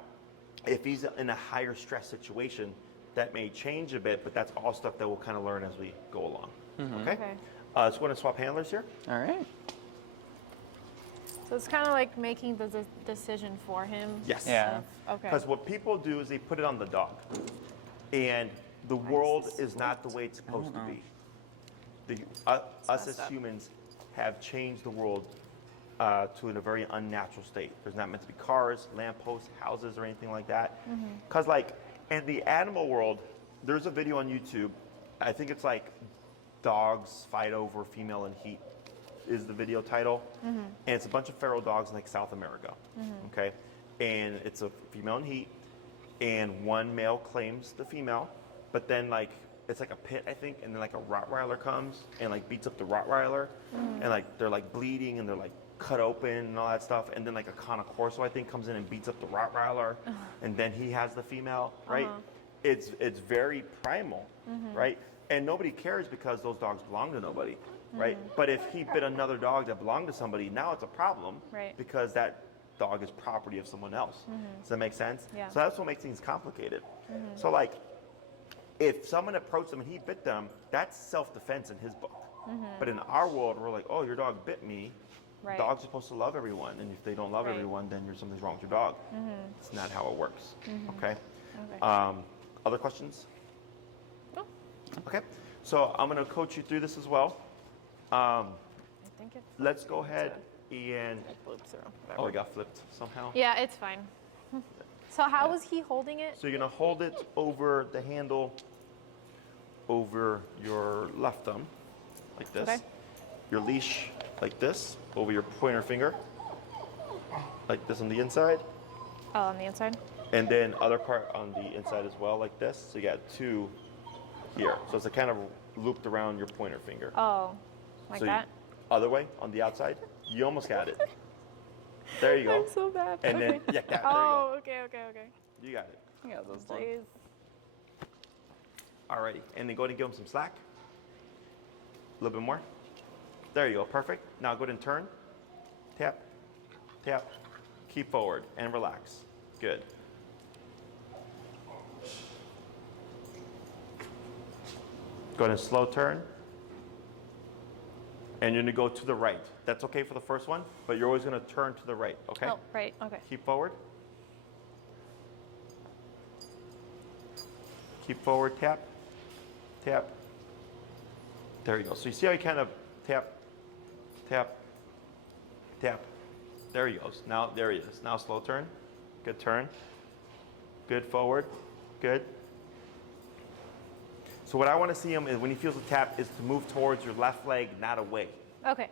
if he's in a higher stress situation, that may change a bit, but that's all stuff that we'll kind of learn as we go along. Okay. Okay. So we're going to swap handlers here. All right. So it's kind of like making the decision for him. Yes. Yeah. Okay. Because what people do is they put it on the dog, and the world is not the way it's supposed to be. Us as messed up. humans have changed the world to in a very unnatural state. There's not meant to be cars, lampposts, houses, or anything like that. Because like in the animal world, there's a video on YouTube. I think it's like dogs fight over female in heat is the video title. And it's a bunch of feral dogs in like South America. Okay. And it's a female in heat, and one male claims the female, but then like it's like a pit, I think, and then like a Rottweiler comes and like beats up the Rottweiler, and like they're like bleeding and they're like cut open and all that stuff, and then like a Corso, I think, comes in and beats up the Rottweiler, and then he has the female, right? It's very primal, right? And nobody cares because those dogs belong to nobody, right? But if he bit another dog that belonged to somebody, now it's a problem, Right. because that dog is property of someone else. Does that make sense? Yeah. So that's what makes things complicated. So like, if someone approached them and he bit them, that's self-defense in his book. But in our world, we're like, oh, your dog bit me. Right. Dogs are supposed to love everyone, and if they don't love Right. everyone, then something's wrong with your dog. It's not how it works. Okay. Okay. Other questions? No. Okay. So I'm going to coach you through this as well. I think it's. Let's go ahead and Flip through. that one got flipped somehow. Yeah, it's fine. So how was he holding it? So you're going to hold it over the handle over your left thumb, like this. Okay. Your leash, like this, over your pointer finger, like this on the inside. Oh, on the inside. And then other part on the inside as well, like this. So you got 2 here. So it's a kind of looped around your pointer finger. Oh, like So that. Other way, on the outside. You almost got it. There you go. I'm so bad. And okay. then, yeah, there Oh, okay. you got it. Yeah, those ones. Jeez. Alrighty. And then go ahead and give him some slack. A little bit more. There you go. Perfect. Now go ahead and turn. Tap. Tap. Keep forward and relax. Good. Go ahead and slow turn. And you're gonna go to the right. That's okay for the first one, but you're always gonna turn to the right, okay? Oh, right, okay. Keep forward. Keep forward, tap, tap. There you go. So you see how you kind of tap, tap, tap. There he goes. Now, there he is. Now slow turn. Good turn. Good forward. Good. So what I want to see him is when he feels the tap is to move towards your left leg, not away. Okay.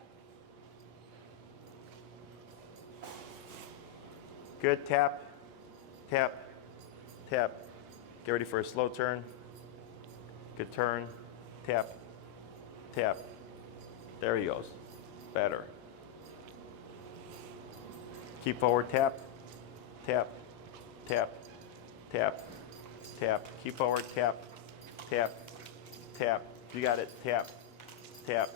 Good, tap, tap, tap. Get ready for a slow turn. Good turn, tap, tap. There he goes. Better. Keep forward, tap, tap, tap, tap, tap. Keep forward, tap, tap, tap. You got it, tap, tap.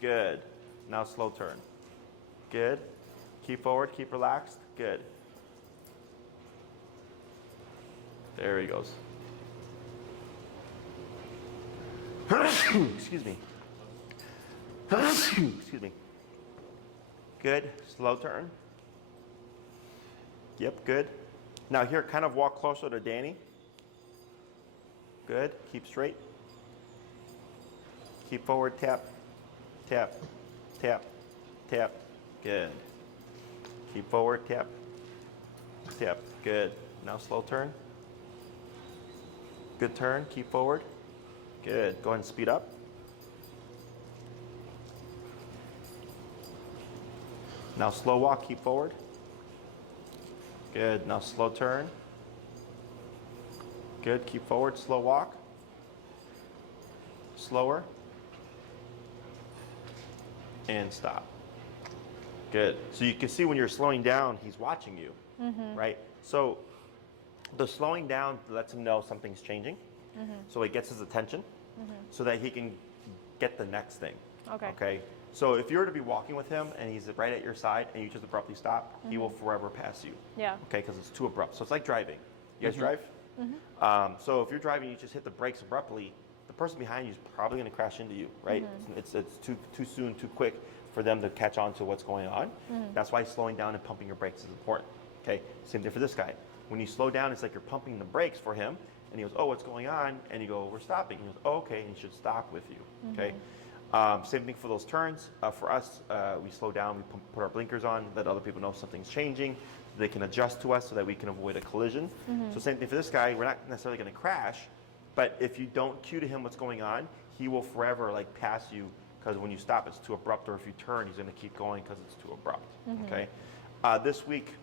Good. Now slow turn. Good. Keep forward, keep relaxed. Good. There he goes. Excuse me. Excuse me. Good. Slow turn. Yep, good. Now here, kind of walk closer to Danny. Good. Keep straight. Keep forward. Tap, tap, tap, tap. Good. Keep forward. Tap, tap. Good. Now slow turn. Good turn. Keep forward. Good. Go ahead and speed up. Now slow walk. Keep forward. Good. Now slow turn. Good. Keep forward. Slow walk. Slower. And stop. Good. So you can see when you're slowing down, he's watching you, right? So the slowing down lets him know something's changing. So it gets his attention so that he can get the next thing. Okay. So if you were to be walking with him and he's right at your side and you just abruptly stop, he will forever pass you. Yeah. Okay, because it's too abrupt. So it's like driving. You guys drive? So if you're driving, you just hit the brakes abruptly, the person behind you is probably going to crash into you, right? It's too soon, too quick for them to catch on to what's going on. That's why slowing down and pumping your brakes is important. Okay, same thing for this guy. When you slow down, it's like you're pumping the brakes for him, and he goes, "Oh, what's going on?" And you go, "We're stopping." And he goes, "Oh, okay," and he should stop with you. Okay. Same thing for those turns. For us, we slow down, we put our blinkers on, let other people know something's changing. They can adjust to us so that we can avoid a collision. So same thing for this guy. We're not necessarily going to crash, but if you don't cue to him what's going on, he will forever like pass you because when you stop, it's too abrupt, or if you turn, he's going to keep going because it's too abrupt. Okay. This week,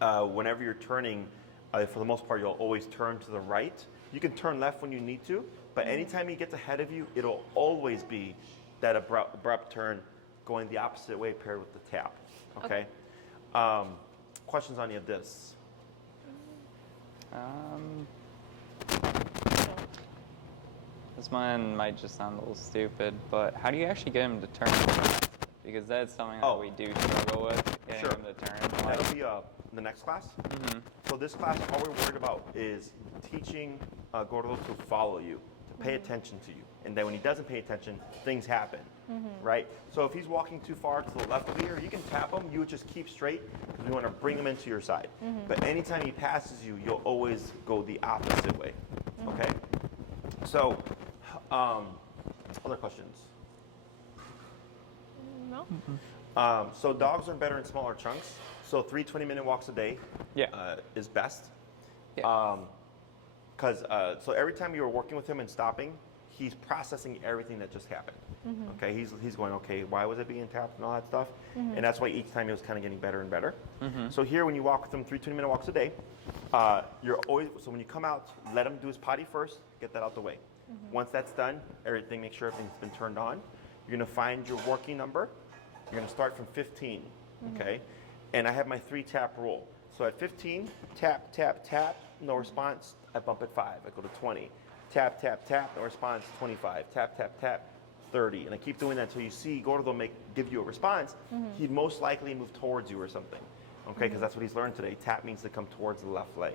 whenever you're turning, for the most part, you'll always turn to the right. You can turn left when you need to, but anytime he gets ahead of you, it'll always be that abrupt turn going the opposite way paired with the tap. Okay? Questions on any of this? This one might just sound a little stupid, but how do you actually get him to turn? Because that's something that we do struggle with, getting him to turn. That'll be the next class. So this class, all we're worried about is teaching Gordo to follow you, to pay attention to you. And then when he doesn't pay attention, things happen, right? So if he's walking too far to the left of here, you can tap him. You would just keep straight because we want to bring him into your side. But anytime he passes you, you'll always go the opposite way, okay? So, other questions? No. So dogs are better in smaller chunks. So 3 20-minute walks a day is best. Because so every time you were working with him and stopping, he's processing everything that just happened. Okay, he's going, okay, why was it being tapped and all that stuff? And that's why each time he was kind of getting better and better. So here, when you walk with him 3 20-minute walks a day, you're always, so when you come out, let him do his potty first, get that out the way. Once that's done, make sure everything's been turned on. You're gonna find your working number. You're gonna start from 15, okay? And I have my 3-tap rule. So at 15, tap, tap, tap, no response, I bump at 5, I go to 20. Tap, tap, tap, no response, 25. Tap, tap, tap, 30. And I keep doing that until you see Gordo give you a response. He'd most likely move towards you or something, okay? Because that's what he's learned today. Tap means to come towards the left leg.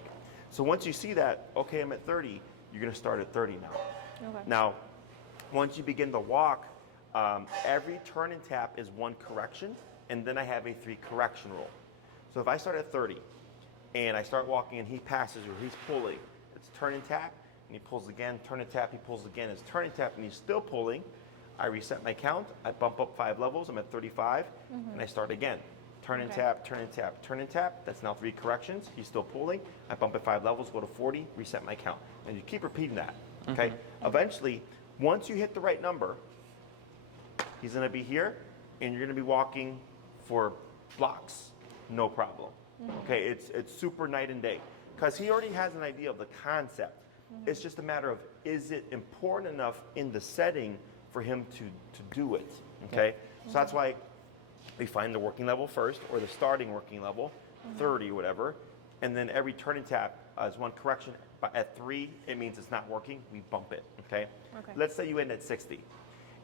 So once you see that, okay, I'm at 30, you're gonna start at 30 now. Now, once you begin to walk, every turn and tap is 1 correction, and then I have a 3 correction rule. So if I start at 30 and I start walking and he passes or he's pulling, it's turn and tap, and he pulls again, turn and tap, he pulls again, it's turn and tap, and he's still pulling. I reset my count, I bump up 5 levels, I'm at 35, and I start again. Turn and tap, turn and tap, turn and tap. That's now 3 corrections. He's still pulling. I bump it 5 levels, go to 40, reset my count. And you keep repeating that, okay? Eventually, once you hit the right number, he's gonna be here, and you're gonna be walking for blocks, no problem. Okay, it's super night and day. Because he already has an idea of the concept. It's just a matter of, is it important enough in the setting for him to do it, okay? So that's why we find the working level first, or the starting working level, 30, whatever, and then every turn and tap is 1 correction. But at 3, it means it's not working, we bump it, okay? Let's say you end at 60,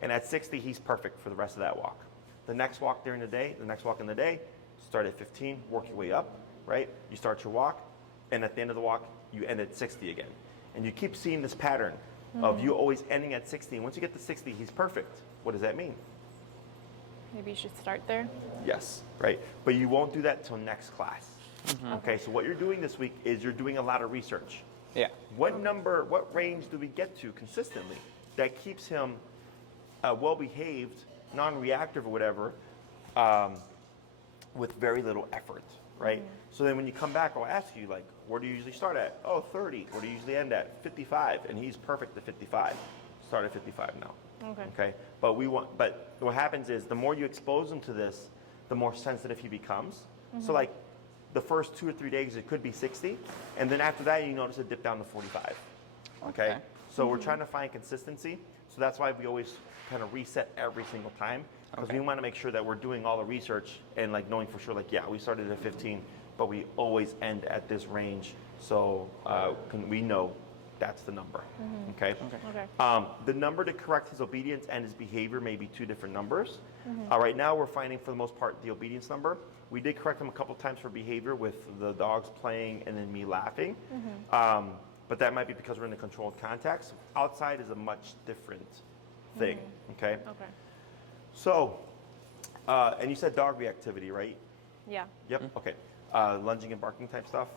and at 60, he's perfect for the rest of that walk. The next walk during the day, the next walk in the day, start at 15, work your way up, right? You start your walk, and at the end of the walk, you end at 60 again. And you keep seeing this pattern of you always ending at 60, and once you get to 60, he's perfect. What does that mean? Maybe you should start there. Yes, right? But you won't do that till next class. Okay, so what you're doing this week is you're doing a lot of research. Yeah. What number, what range do we get to consistently that keeps him well-behaved, non-reactive or whatever, with very little effort, right? So then when you come back, I'll ask you, like, where do you usually start at? Oh, 30. Where do you usually end at? 55. And he's perfect at 55. Start at 55 now. Okay. But what happens is the more you expose him to this, the more sensitive he becomes. So like the first 2 or 3 days, it could be 60. And then after that, you notice it dip down to 45. Okay. So we're trying to find consistency. So that's why we always kind of reset every single time. Because we want to make sure that we're doing all the research and like knowing for sure, like, yeah, we started at 15, but we always end at this range. So we know that's the number, okay? The number to correct his obedience and his behavior may be 2 different numbers. Right now, we're finding for the most part the obedience number. We did correct him a couple times for behavior with the dogs playing and then me laughing. But that might be because we're in a controlled context. Outside is a much different thing, okay? So, and you said dog reactivity, right? Yeah. Yep, okay. Lunging and barking type stuff?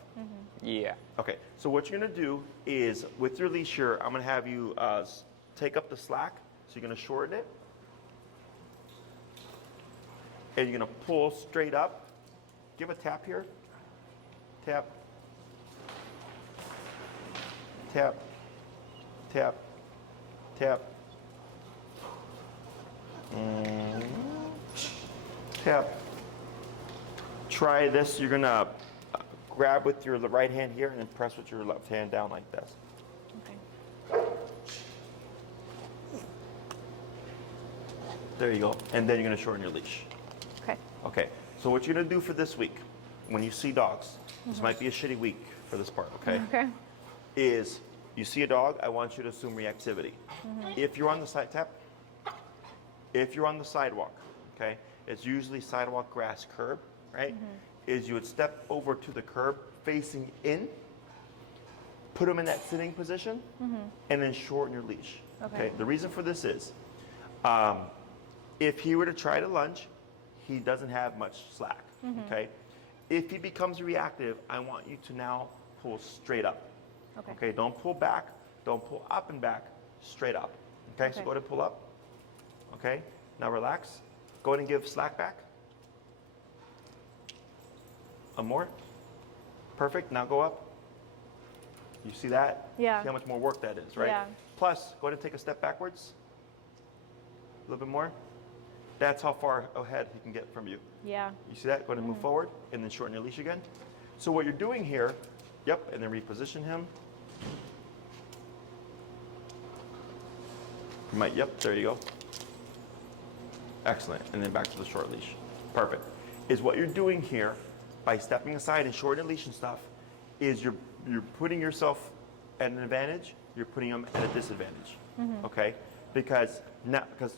Yeah. Okay, so what you're gonna do is, with your leash here, I'm gonna have you take up the slack. So you're gonna shorten it. And you're gonna pull straight up. Give a tap here. Tap. Tap. Tap. Tap. Tap. Try this. You're gonna grab with your right hand here and then press with your left hand down like this. There you go. And then you're gonna shorten your leash. Okay. So what you're gonna do for this week, when you see dogs, this might be a shitty week for this part, okay? Is you see a dog, I want you to assume reactivity. If you're on the side tap, if you're on the sidewalk, okay, it's usually sidewalk, grass, curb, right? Is you would step over to the curb facing in, put him in that sitting position, and then shorten your leash. Okay. The reason for this is, if he were to try to lunge, he doesn't have much slack. Okay. If he becomes reactive, I want you to now pull straight up. Okay. Don't pull back. Don't pull up and back. Straight up. Okay. So go ahead and pull up. Okay. Now relax. Go ahead and give slack back. One more. Perfect. Now go up. You see that? Yeah. See how much more work that is, right? Yeah. Plus, go ahead and take a step backwards. A little bit more. That's how far ahead he can get from you. Yeah. You see that? Go ahead and move forward and then shorten your leash again. So what you're doing here, yep, and then reposition him. You might, yep, there you go. Excellent. And then back to the short leash. Perfect. Is what you're doing here by stepping aside and shortening leash and stuff is you're putting yourself at an advantage, you're putting them at a disadvantage. Okay? Because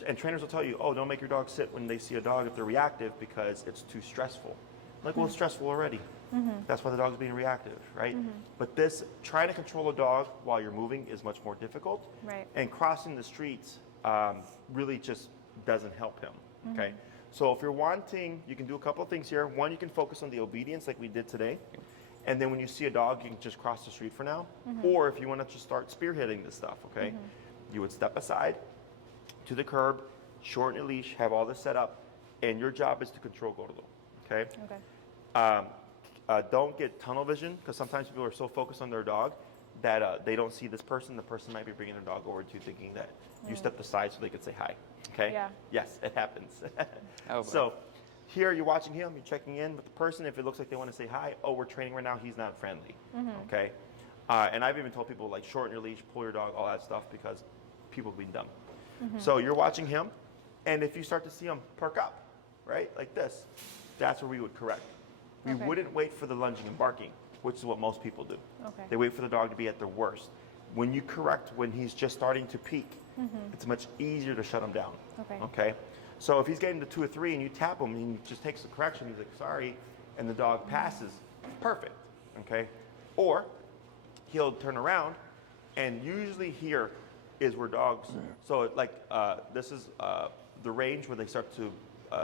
and trainers will tell you, oh, don't make your dog sit when they see a dog if they're reactive because it's too stressful. Like, well, it's stressful already. That's why the dog's being reactive, right? But this, trying to control a dog while you're moving is much more difficult. Right. And crossing the streets really just doesn't help him, okay? So if you're wanting, you can do a couple of things here. One, you can focus on the obedience like we did today. And then when you see a dog, you can just cross the street for now. Or if you want to just start spearheading this stuff, okay? You would step aside to the curb, shorten your leash, have all this set up, and your job is to control Gordo, okay? Don't get tunnel vision, because sometimes people are so focused on their dog that they don't see this person. The person might be bringing their dog over to you thinking that you stepped aside so they could say hi, okay? Yeah. Yes, it happens. Oh, So here you're watching him, you're checking in with the person. If it looks like they want to say hi, oh, we're training right now, he's not friendly, okay? And I've even told people, like, shorten your leash, pull your dog, all that stuff, because people have been dumb. So you're watching him, and if you start to see him perk up, right, like this, that's where we would correct. We wouldn't wait for the lunging and barking, which is what most people do. They wait for the dog to be at their worst. When you correct when he's just starting to peak, it's much easier to shut him down, okay? So if he's getting to 2 or 3 and you tap him and he just takes the correction, he's like, sorry, and the dog passes, perfect, okay? Or he'll turn around, and usually here is where dogs, so like this is the range where they start to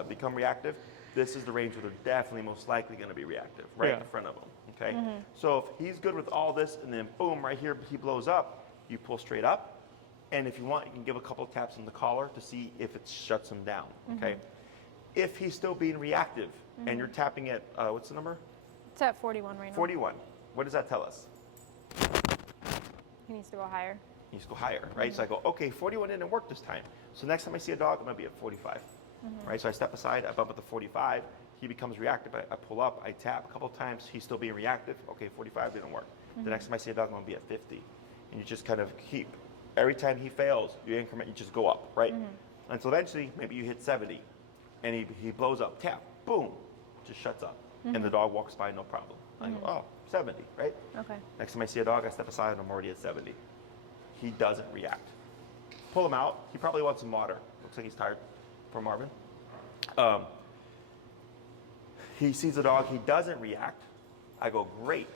become reactive. This is the range where they're definitely most likely going to be reactive, right in front of them, okay? So if he's good with all this, and then boom, right here, he blows up, you pull straight up, and if you want, you can give a couple taps on the collar to see if it shuts him down, okay? If he's still being reactive, and you're tapping at, what's the number? It's at 41 right now. 41. What does that tell us? He needs to go higher. He needs to go higher, right? So I go, okay, 41 didn't work this time. So next time I see a dog, I'm going to be at 45. Right, so I step aside, I bump at the 45, he becomes reactive, I pull up, I tap a couple times, he's still being reactive, okay, 45 didn't work. The next time I see a dog, I'm gonna be at 50. And you just kind of keep, every time he fails, you increment, you just go up, right? Until eventually, maybe you hit 70, and he blows up, tap, boom, just shuts up. And the dog walks by, no problem. I go, oh, 70, right? Okay. Next time I see a dog, I step aside, and I'm already at 70. He doesn't react. Pull him out, he probably wants some water. Looks like he's tired. For Marvin. He sees the dog, he doesn't react. I go, great.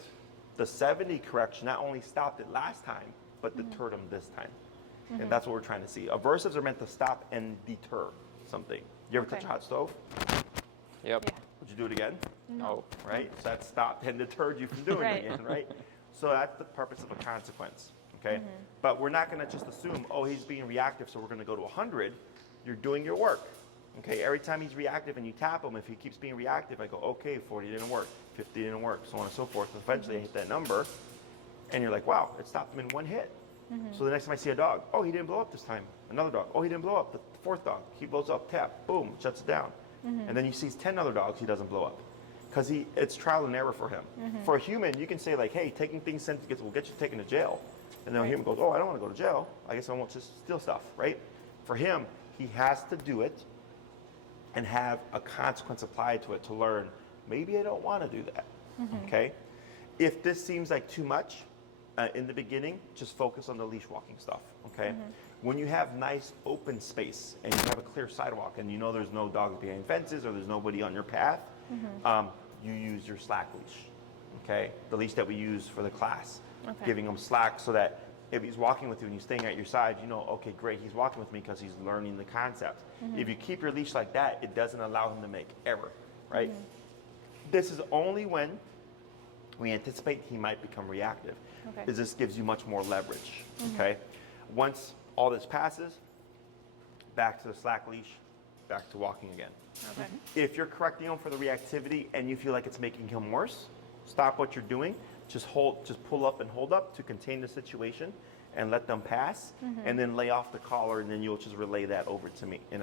The 70 correction not only stopped it last time, but deterred him this time. And that's what we're trying to see. Aversives are meant to stop and deter something. You ever touch a hot stove? Yep. Yeah. Would you do it again? No. Right? So that stopped and deterred you from doing it again, right? So that's the purpose of a consequence, okay? But we're not gonna just assume, oh, he's being reactive, so we're gonna go to 100. You're doing your work. Okay, every time he's reactive and you tap him, if he keeps being reactive, I go, okay, 40 didn't work, 50 didn't work, so on and so forth. Eventually I hit that number, and you're like, wow, it stopped him in one hit. So the next time I see a dog, oh, he didn't blow up this time. Another dog, oh, he didn't blow up. The 4th dog, he blows up, tap, boom, shuts it down. And then you see 10 other dogs, he doesn't blow up. Because it's trial and error for him. For a human, you can say like, hey, taking things sent will get you taken to jail. And then a human goes, oh, I don't want to go to jail. I guess I won't just steal stuff, right? For him, he has to do it and have a consequence applied to it to learn, maybe I don't want to do that, okay? If this seems like too much in the beginning, just focus on the leash walking stuff, okay? When you have nice open space and you have a clear sidewalk and you know there's no dogs behind fences or there's nobody on your path, you use your slack leash, okay? The leash that we use for the class, giving them slack so that if he's walking with you and he's staying at your side, you know, okay, great, he's walking with me because he's learning the concept. If you keep your leash like that, it doesn't allow him to make error, right? This is only when we anticipate he might become reactive, because this gives you much more leverage, okay? Once all this passes, back to the slack leash, back to walking again. If you're correcting him for the reactivity and you feel like it's making him worse, stop what you're doing. Just pull up and hold up to contain the situation and let them pass, and then lay off the collar, and then you'll just relay that over to me. And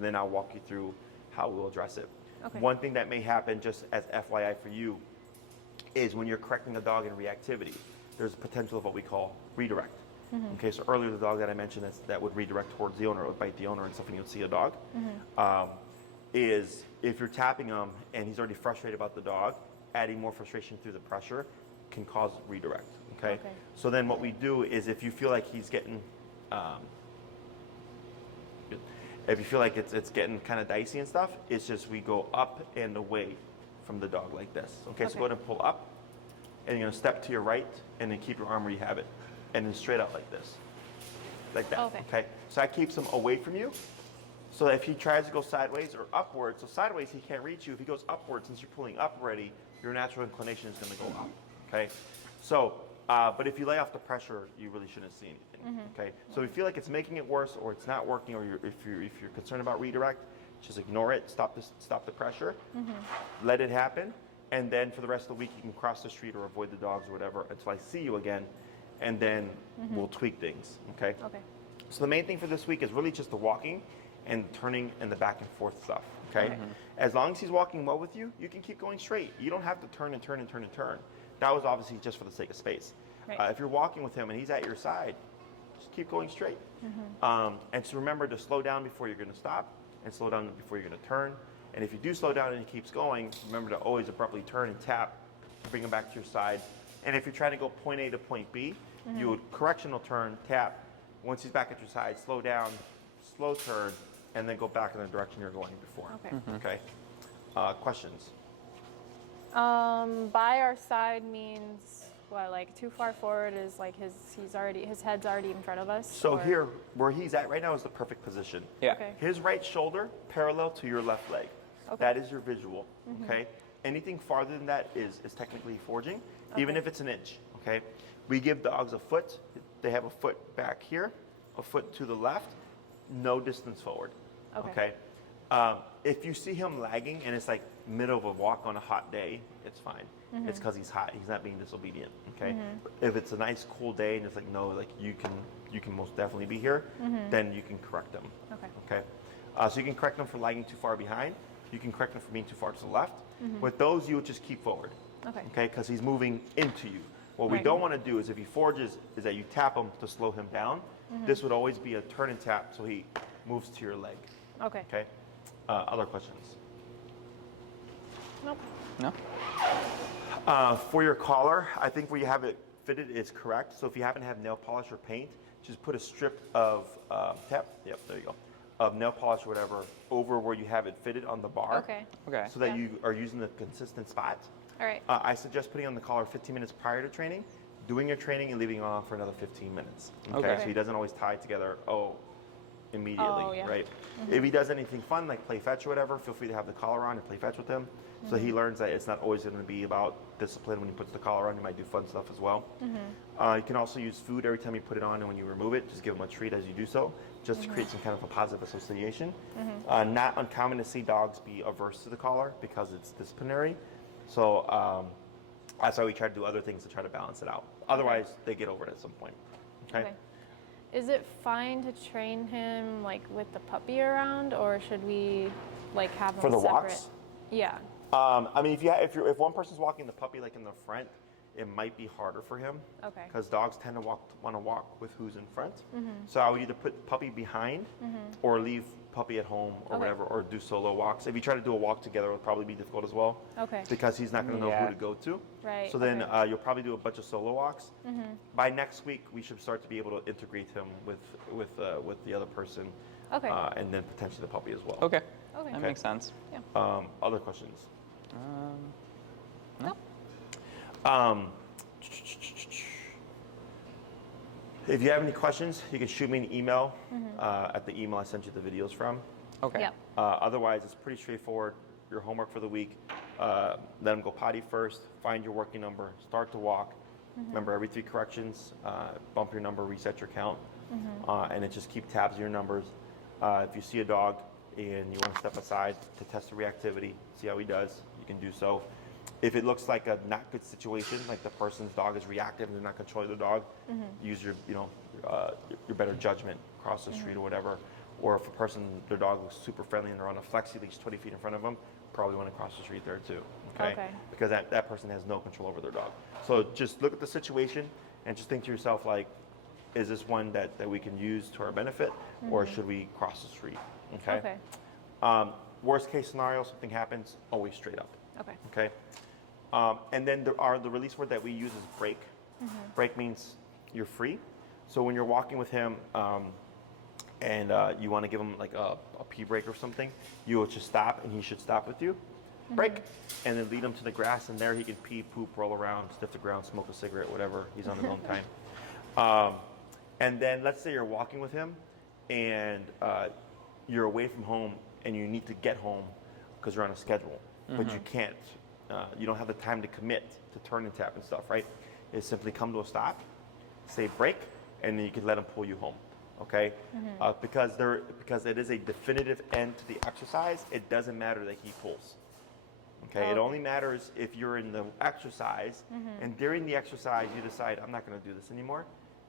then I'll walk you through how we'll address it. One thing that may happen, just as FYI for you, is when you're correcting a dog in reactivity, there's potential of what we call redirect. Okay, so earlier the dog that I mentioned that would redirect towards the owner, would bite the owner and stuff, and you'll see a dog, is if you're tapping him and he's already frustrated about the dog, adding more frustration through the pressure can cause redirect, okay? So then what we do is if you feel like he's getting, if you feel like it's getting kind of dicey and stuff, it's just we go up and away from the dog like this. Okay, so go ahead and pull up, and you're gonna step to your right, and then keep your arm where you have it, and then straight out like this. Like that, okay? So that keeps him away from you, So if he tries to go sideways or upwards, so sideways he can't reach you. If he goes upwards, since you're pulling up already, your natural inclination is going to go up. Okay. So, but if you lay off the pressure, you really shouldn't see anything. Okay. So if you feel like it's making it worse, or it's not working, or if you're concerned about redirect, just ignore it. Stop the pressure. Let it happen, and then for the rest of the week, you can cross the street or avoid the dogs or whatever until I see you again, and then we'll tweak things. Okay. Okay. So the main thing for this week is really just the walking and turning and the back and forth stuff. Okay. As long as he's walking well with you, you can keep going straight. You don't have to turn and turn and turn and turn. That was obviously just for the sake of space. Right. If you're walking with him and he's at your side, just keep going straight. And so remember to slow down before you're going to stop, and slow down before you're going to turn. And if you do slow down and he keeps going, remember to always abruptly turn and tap to bring him back to your side. And if you're trying to go point A to point B, you would correctional turn, tap. Once he's back at your side, slow down, slow turn, and then go back in the direction you're going before. Okay. Okay. Questions? By our side means what? Like too far forward is like his head's already in front of us. So or? here, where he's at right now is the perfect position. Yeah. Okay. His right shoulder parallel to your left leg. Okay. That is your visual. Okay. Anything farther than that is technically forging, even if it's an inch. Okay. We give dogs a foot. They have a foot back here, a foot to the left, no distance forward. Okay. If you see him lagging and it's like middle of a walk on a hot day, it's fine. It's because he's hot. He's not being disobedient. Okay. If it's a nice cool day and it's like no, like you can most definitely be here, then you can correct them. Okay. Okay. So you can correct them for lagging too far behind. You can correct them for being too far to the left. With those, you would just keep forward. Okay. Okay. Because he's moving into you. What we don't want to do is if he forges, is that you tap him to slow him down. This would always be a turn and tap, so he moves to your leg. Okay. Okay. Other questions? Nope. No. For your collar, I think where you have it fitted is correct. So if you happen to have nail polish or paint, just put a strip of there you go, of nail polish or whatever over where you have it fitted on the bar. Okay. Okay. So that you are using the consistent spot. All right. I suggest putting on the collar 15 minutes prior to training, doing your training and leaving it on for another 15 minutes. Okay. So he doesn't always tie together. Immediately, Oh, yeah. right? If he does anything fun like play fetch or whatever, feel free to have the collar on and play fetch with him. So he learns that it's not always going to be about discipline when he puts the collar on. He might do fun stuff as well. You can also use food every time you put it on, and when you remove it, just give him a treat as you do so, just to create some kind of a positive association. Not uncommon to see dogs be averse to the collar because it's disciplinary. So that's why we try to do other things to try to balance it out. Otherwise, they get over it at some point. Okay. Is it fine to train him like with the puppy around, or should we like have him For the separate? walks? Yeah. I mean, if one person's walking the puppy like in the front, it might be harder for him. Okay. Because dogs tend to want to walk with who's in front. So I would either put puppy behind, or leave puppy at home or whatever, or do solo walks. If you try to do a walk together, it'll probably be difficult as well. Okay. Because he's not going to know who to go to. Right. So then you'll probably do a bunch of solo walks. By next week, we should start to be able to integrate him with the other person. Okay. And then potentially the puppy as well. Okay. Okay. That makes sense. Yeah. Other questions? No. If you have any questions, you can shoot me an email at the email I sent you the videos from. Okay. Yep. Otherwise, it's pretty straightforward. Your homework for the week, let them go potty first, find your working number, start to walk. Remember, every 3 corrections, bump your number, reset your count, and then just keep tabs of your numbers. If you see a dog and you want to step aside to test the reactivity, see how he does, you can do so. If it looks like a not good situation, like the person's dog is reactive and they're not controlling the dog, use your better judgment, cross the street or whatever. Or if a person, their dog looks super friendly and they're on a flexi leash 20 feet in front of them, probably want to cross the street there too. Okay. Because that person has no control over their dog. So just look at the situation and just think to yourself, like, is this one that we can use to our benefit, or should we cross the street? Okay. Worst case scenario, something happens, always straight up. Okay. And then the release word that we use is break. Break means you're free. So when you're walking with him and you want to give him like a pee break or something, you will just stop and he should stop with you. Break. And then lead him to the grass, and there he can pee, poop, roll around, sniff the ground, smoke a cigarette, whatever. He's on his own time. And then let's say you're walking with him and you're away from home and you need to get home because you're on a schedule, but you can't, you don't have the time to commit to turn and tap and stuff, right? Is simply come to a stop, say break, and then you can let them pull you home, okay? Because it is a definitive end to the exercise, it doesn't matter that he pulls. Okay, it only matters if you're in the exercise, and during the exercise you decide, I'm not going to do this anymore,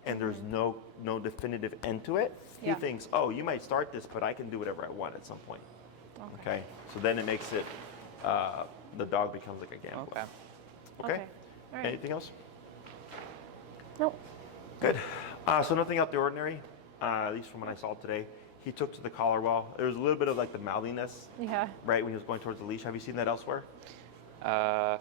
and there's no definitive end to it. He thinks, oh, you might start this, but I can do whatever I want at some point. Okay, so then it makes it, the dog becomes like a gamble. Okay. All right. Anything else? Nope. Good. So nothing out of the ordinary, at least from what I saw today. He took to the collar well. There was a little bit of like the mouthiness, right, when he was going towards the leash. Have you seen that elsewhere? Oh,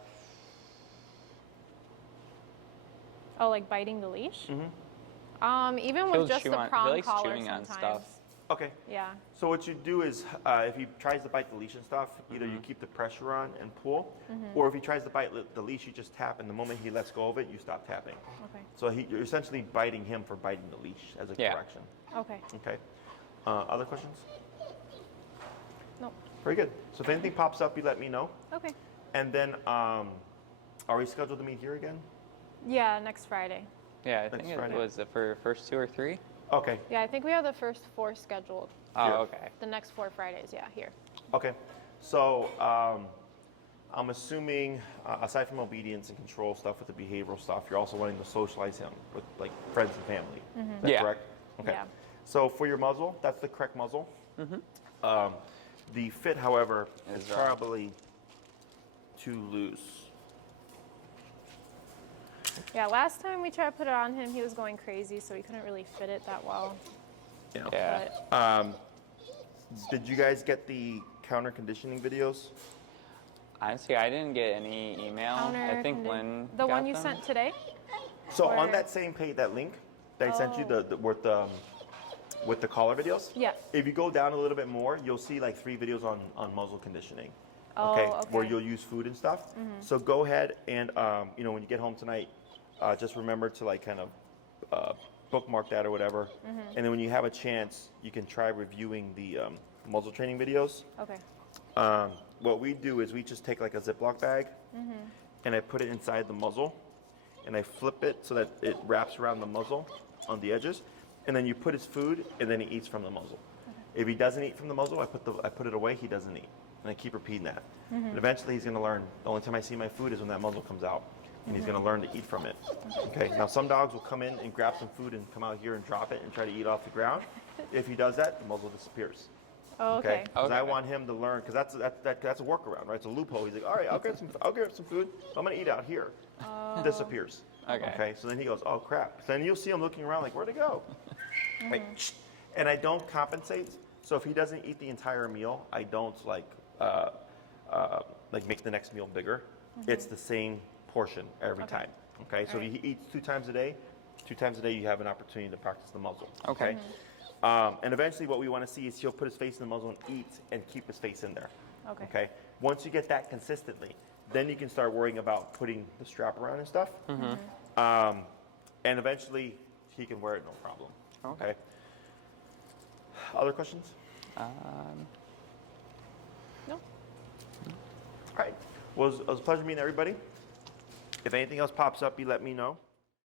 like biting the leash? Even with just the prong collar sometimes. On stuff. Okay. Yeah. So what you do is, if he tries to bite the leash and stuff, either you keep the pressure on and pull, or if he tries to bite the leash, you just tap, and the moment he lets go of it, you stop tapping. Okay. So you're essentially biting him for biting the leash as a correction. Okay. Okay. Other questions? Nope. Very good. So if anything pops up, you let me know. Okay. And then, are we scheduled to meet here again? Yeah, next Friday. Yeah, I think it was for first 2 or 3. Okay. Yeah, I think we have the first 4 scheduled. Oh, okay. The next 4 Fridays, here. Okay. So I'm assuming, aside from obedience and control stuff with the behavioral stuff, you're also wanting to socialize him with like friends and family. Is that correct? Okay. Yeah. So for your muzzle, that's the correct muzzle. The fit, however, is probably too loose. Yeah, last time we tried to put it on him, he was going crazy, so we couldn't really fit it that well. Yeah. But Did you guys get the counter conditioning videos? Honestly, I didn't get any email. I think Lynn the got one you them. sent today? So on that same page, that link that I sent you, with the collar videos. Yeah. If you go down a little bit more, you'll see like 3 videos on muzzle conditioning. Oh, okay. Where you'll use food and stuff. So go ahead and when you get home tonight, just remember to like kind of bookmark that or whatever. And then when you have a chance, you can try reviewing the muzzle training videos. Okay. What we do is we just take like a Ziploc bag and I put it inside the muzzle and I flip it so that it wraps around the muzzle on the edges. And then you put his food, and then he eats from the muzzle. If he doesn't eat from the muzzle, I put it away. He doesn't eat, and I keep repeating that. And eventually, he's going to learn. The only time I see my food is when that muzzle comes out, and he's going to learn to eat from it. Okay. Now, some dogs will come in and grab some food and come out here and drop it and try to eat off the ground. If he does that, the muzzle disappears. Oh, okay. Because I want him to learn. Because that's a workaround, right? It's a loophole. He's like, all right, I'll grab some food. I'm going to eat out here. Disappears. Okay. So then he goes, oh crap. So then you'll see him looking around like, where'd it go? Right. And I don't compensate. So if he doesn't eat the entire meal, I don't like make the next meal bigger. It's the same portion every time. Okay. So if he eats 2 times a day, 2 times a day you have an opportunity to practice the muzzle. Okay. And eventually what we want to see is he'll put his face in the muzzle and eat and keep his face in there. Okay. Once you get that consistently, then you can start worrying about putting the strap around and stuff. And eventually he can wear it no problem. Okay. Other questions? No. All right. Well, it was a pleasure meeting everybody. If anything else pops up, you let me know.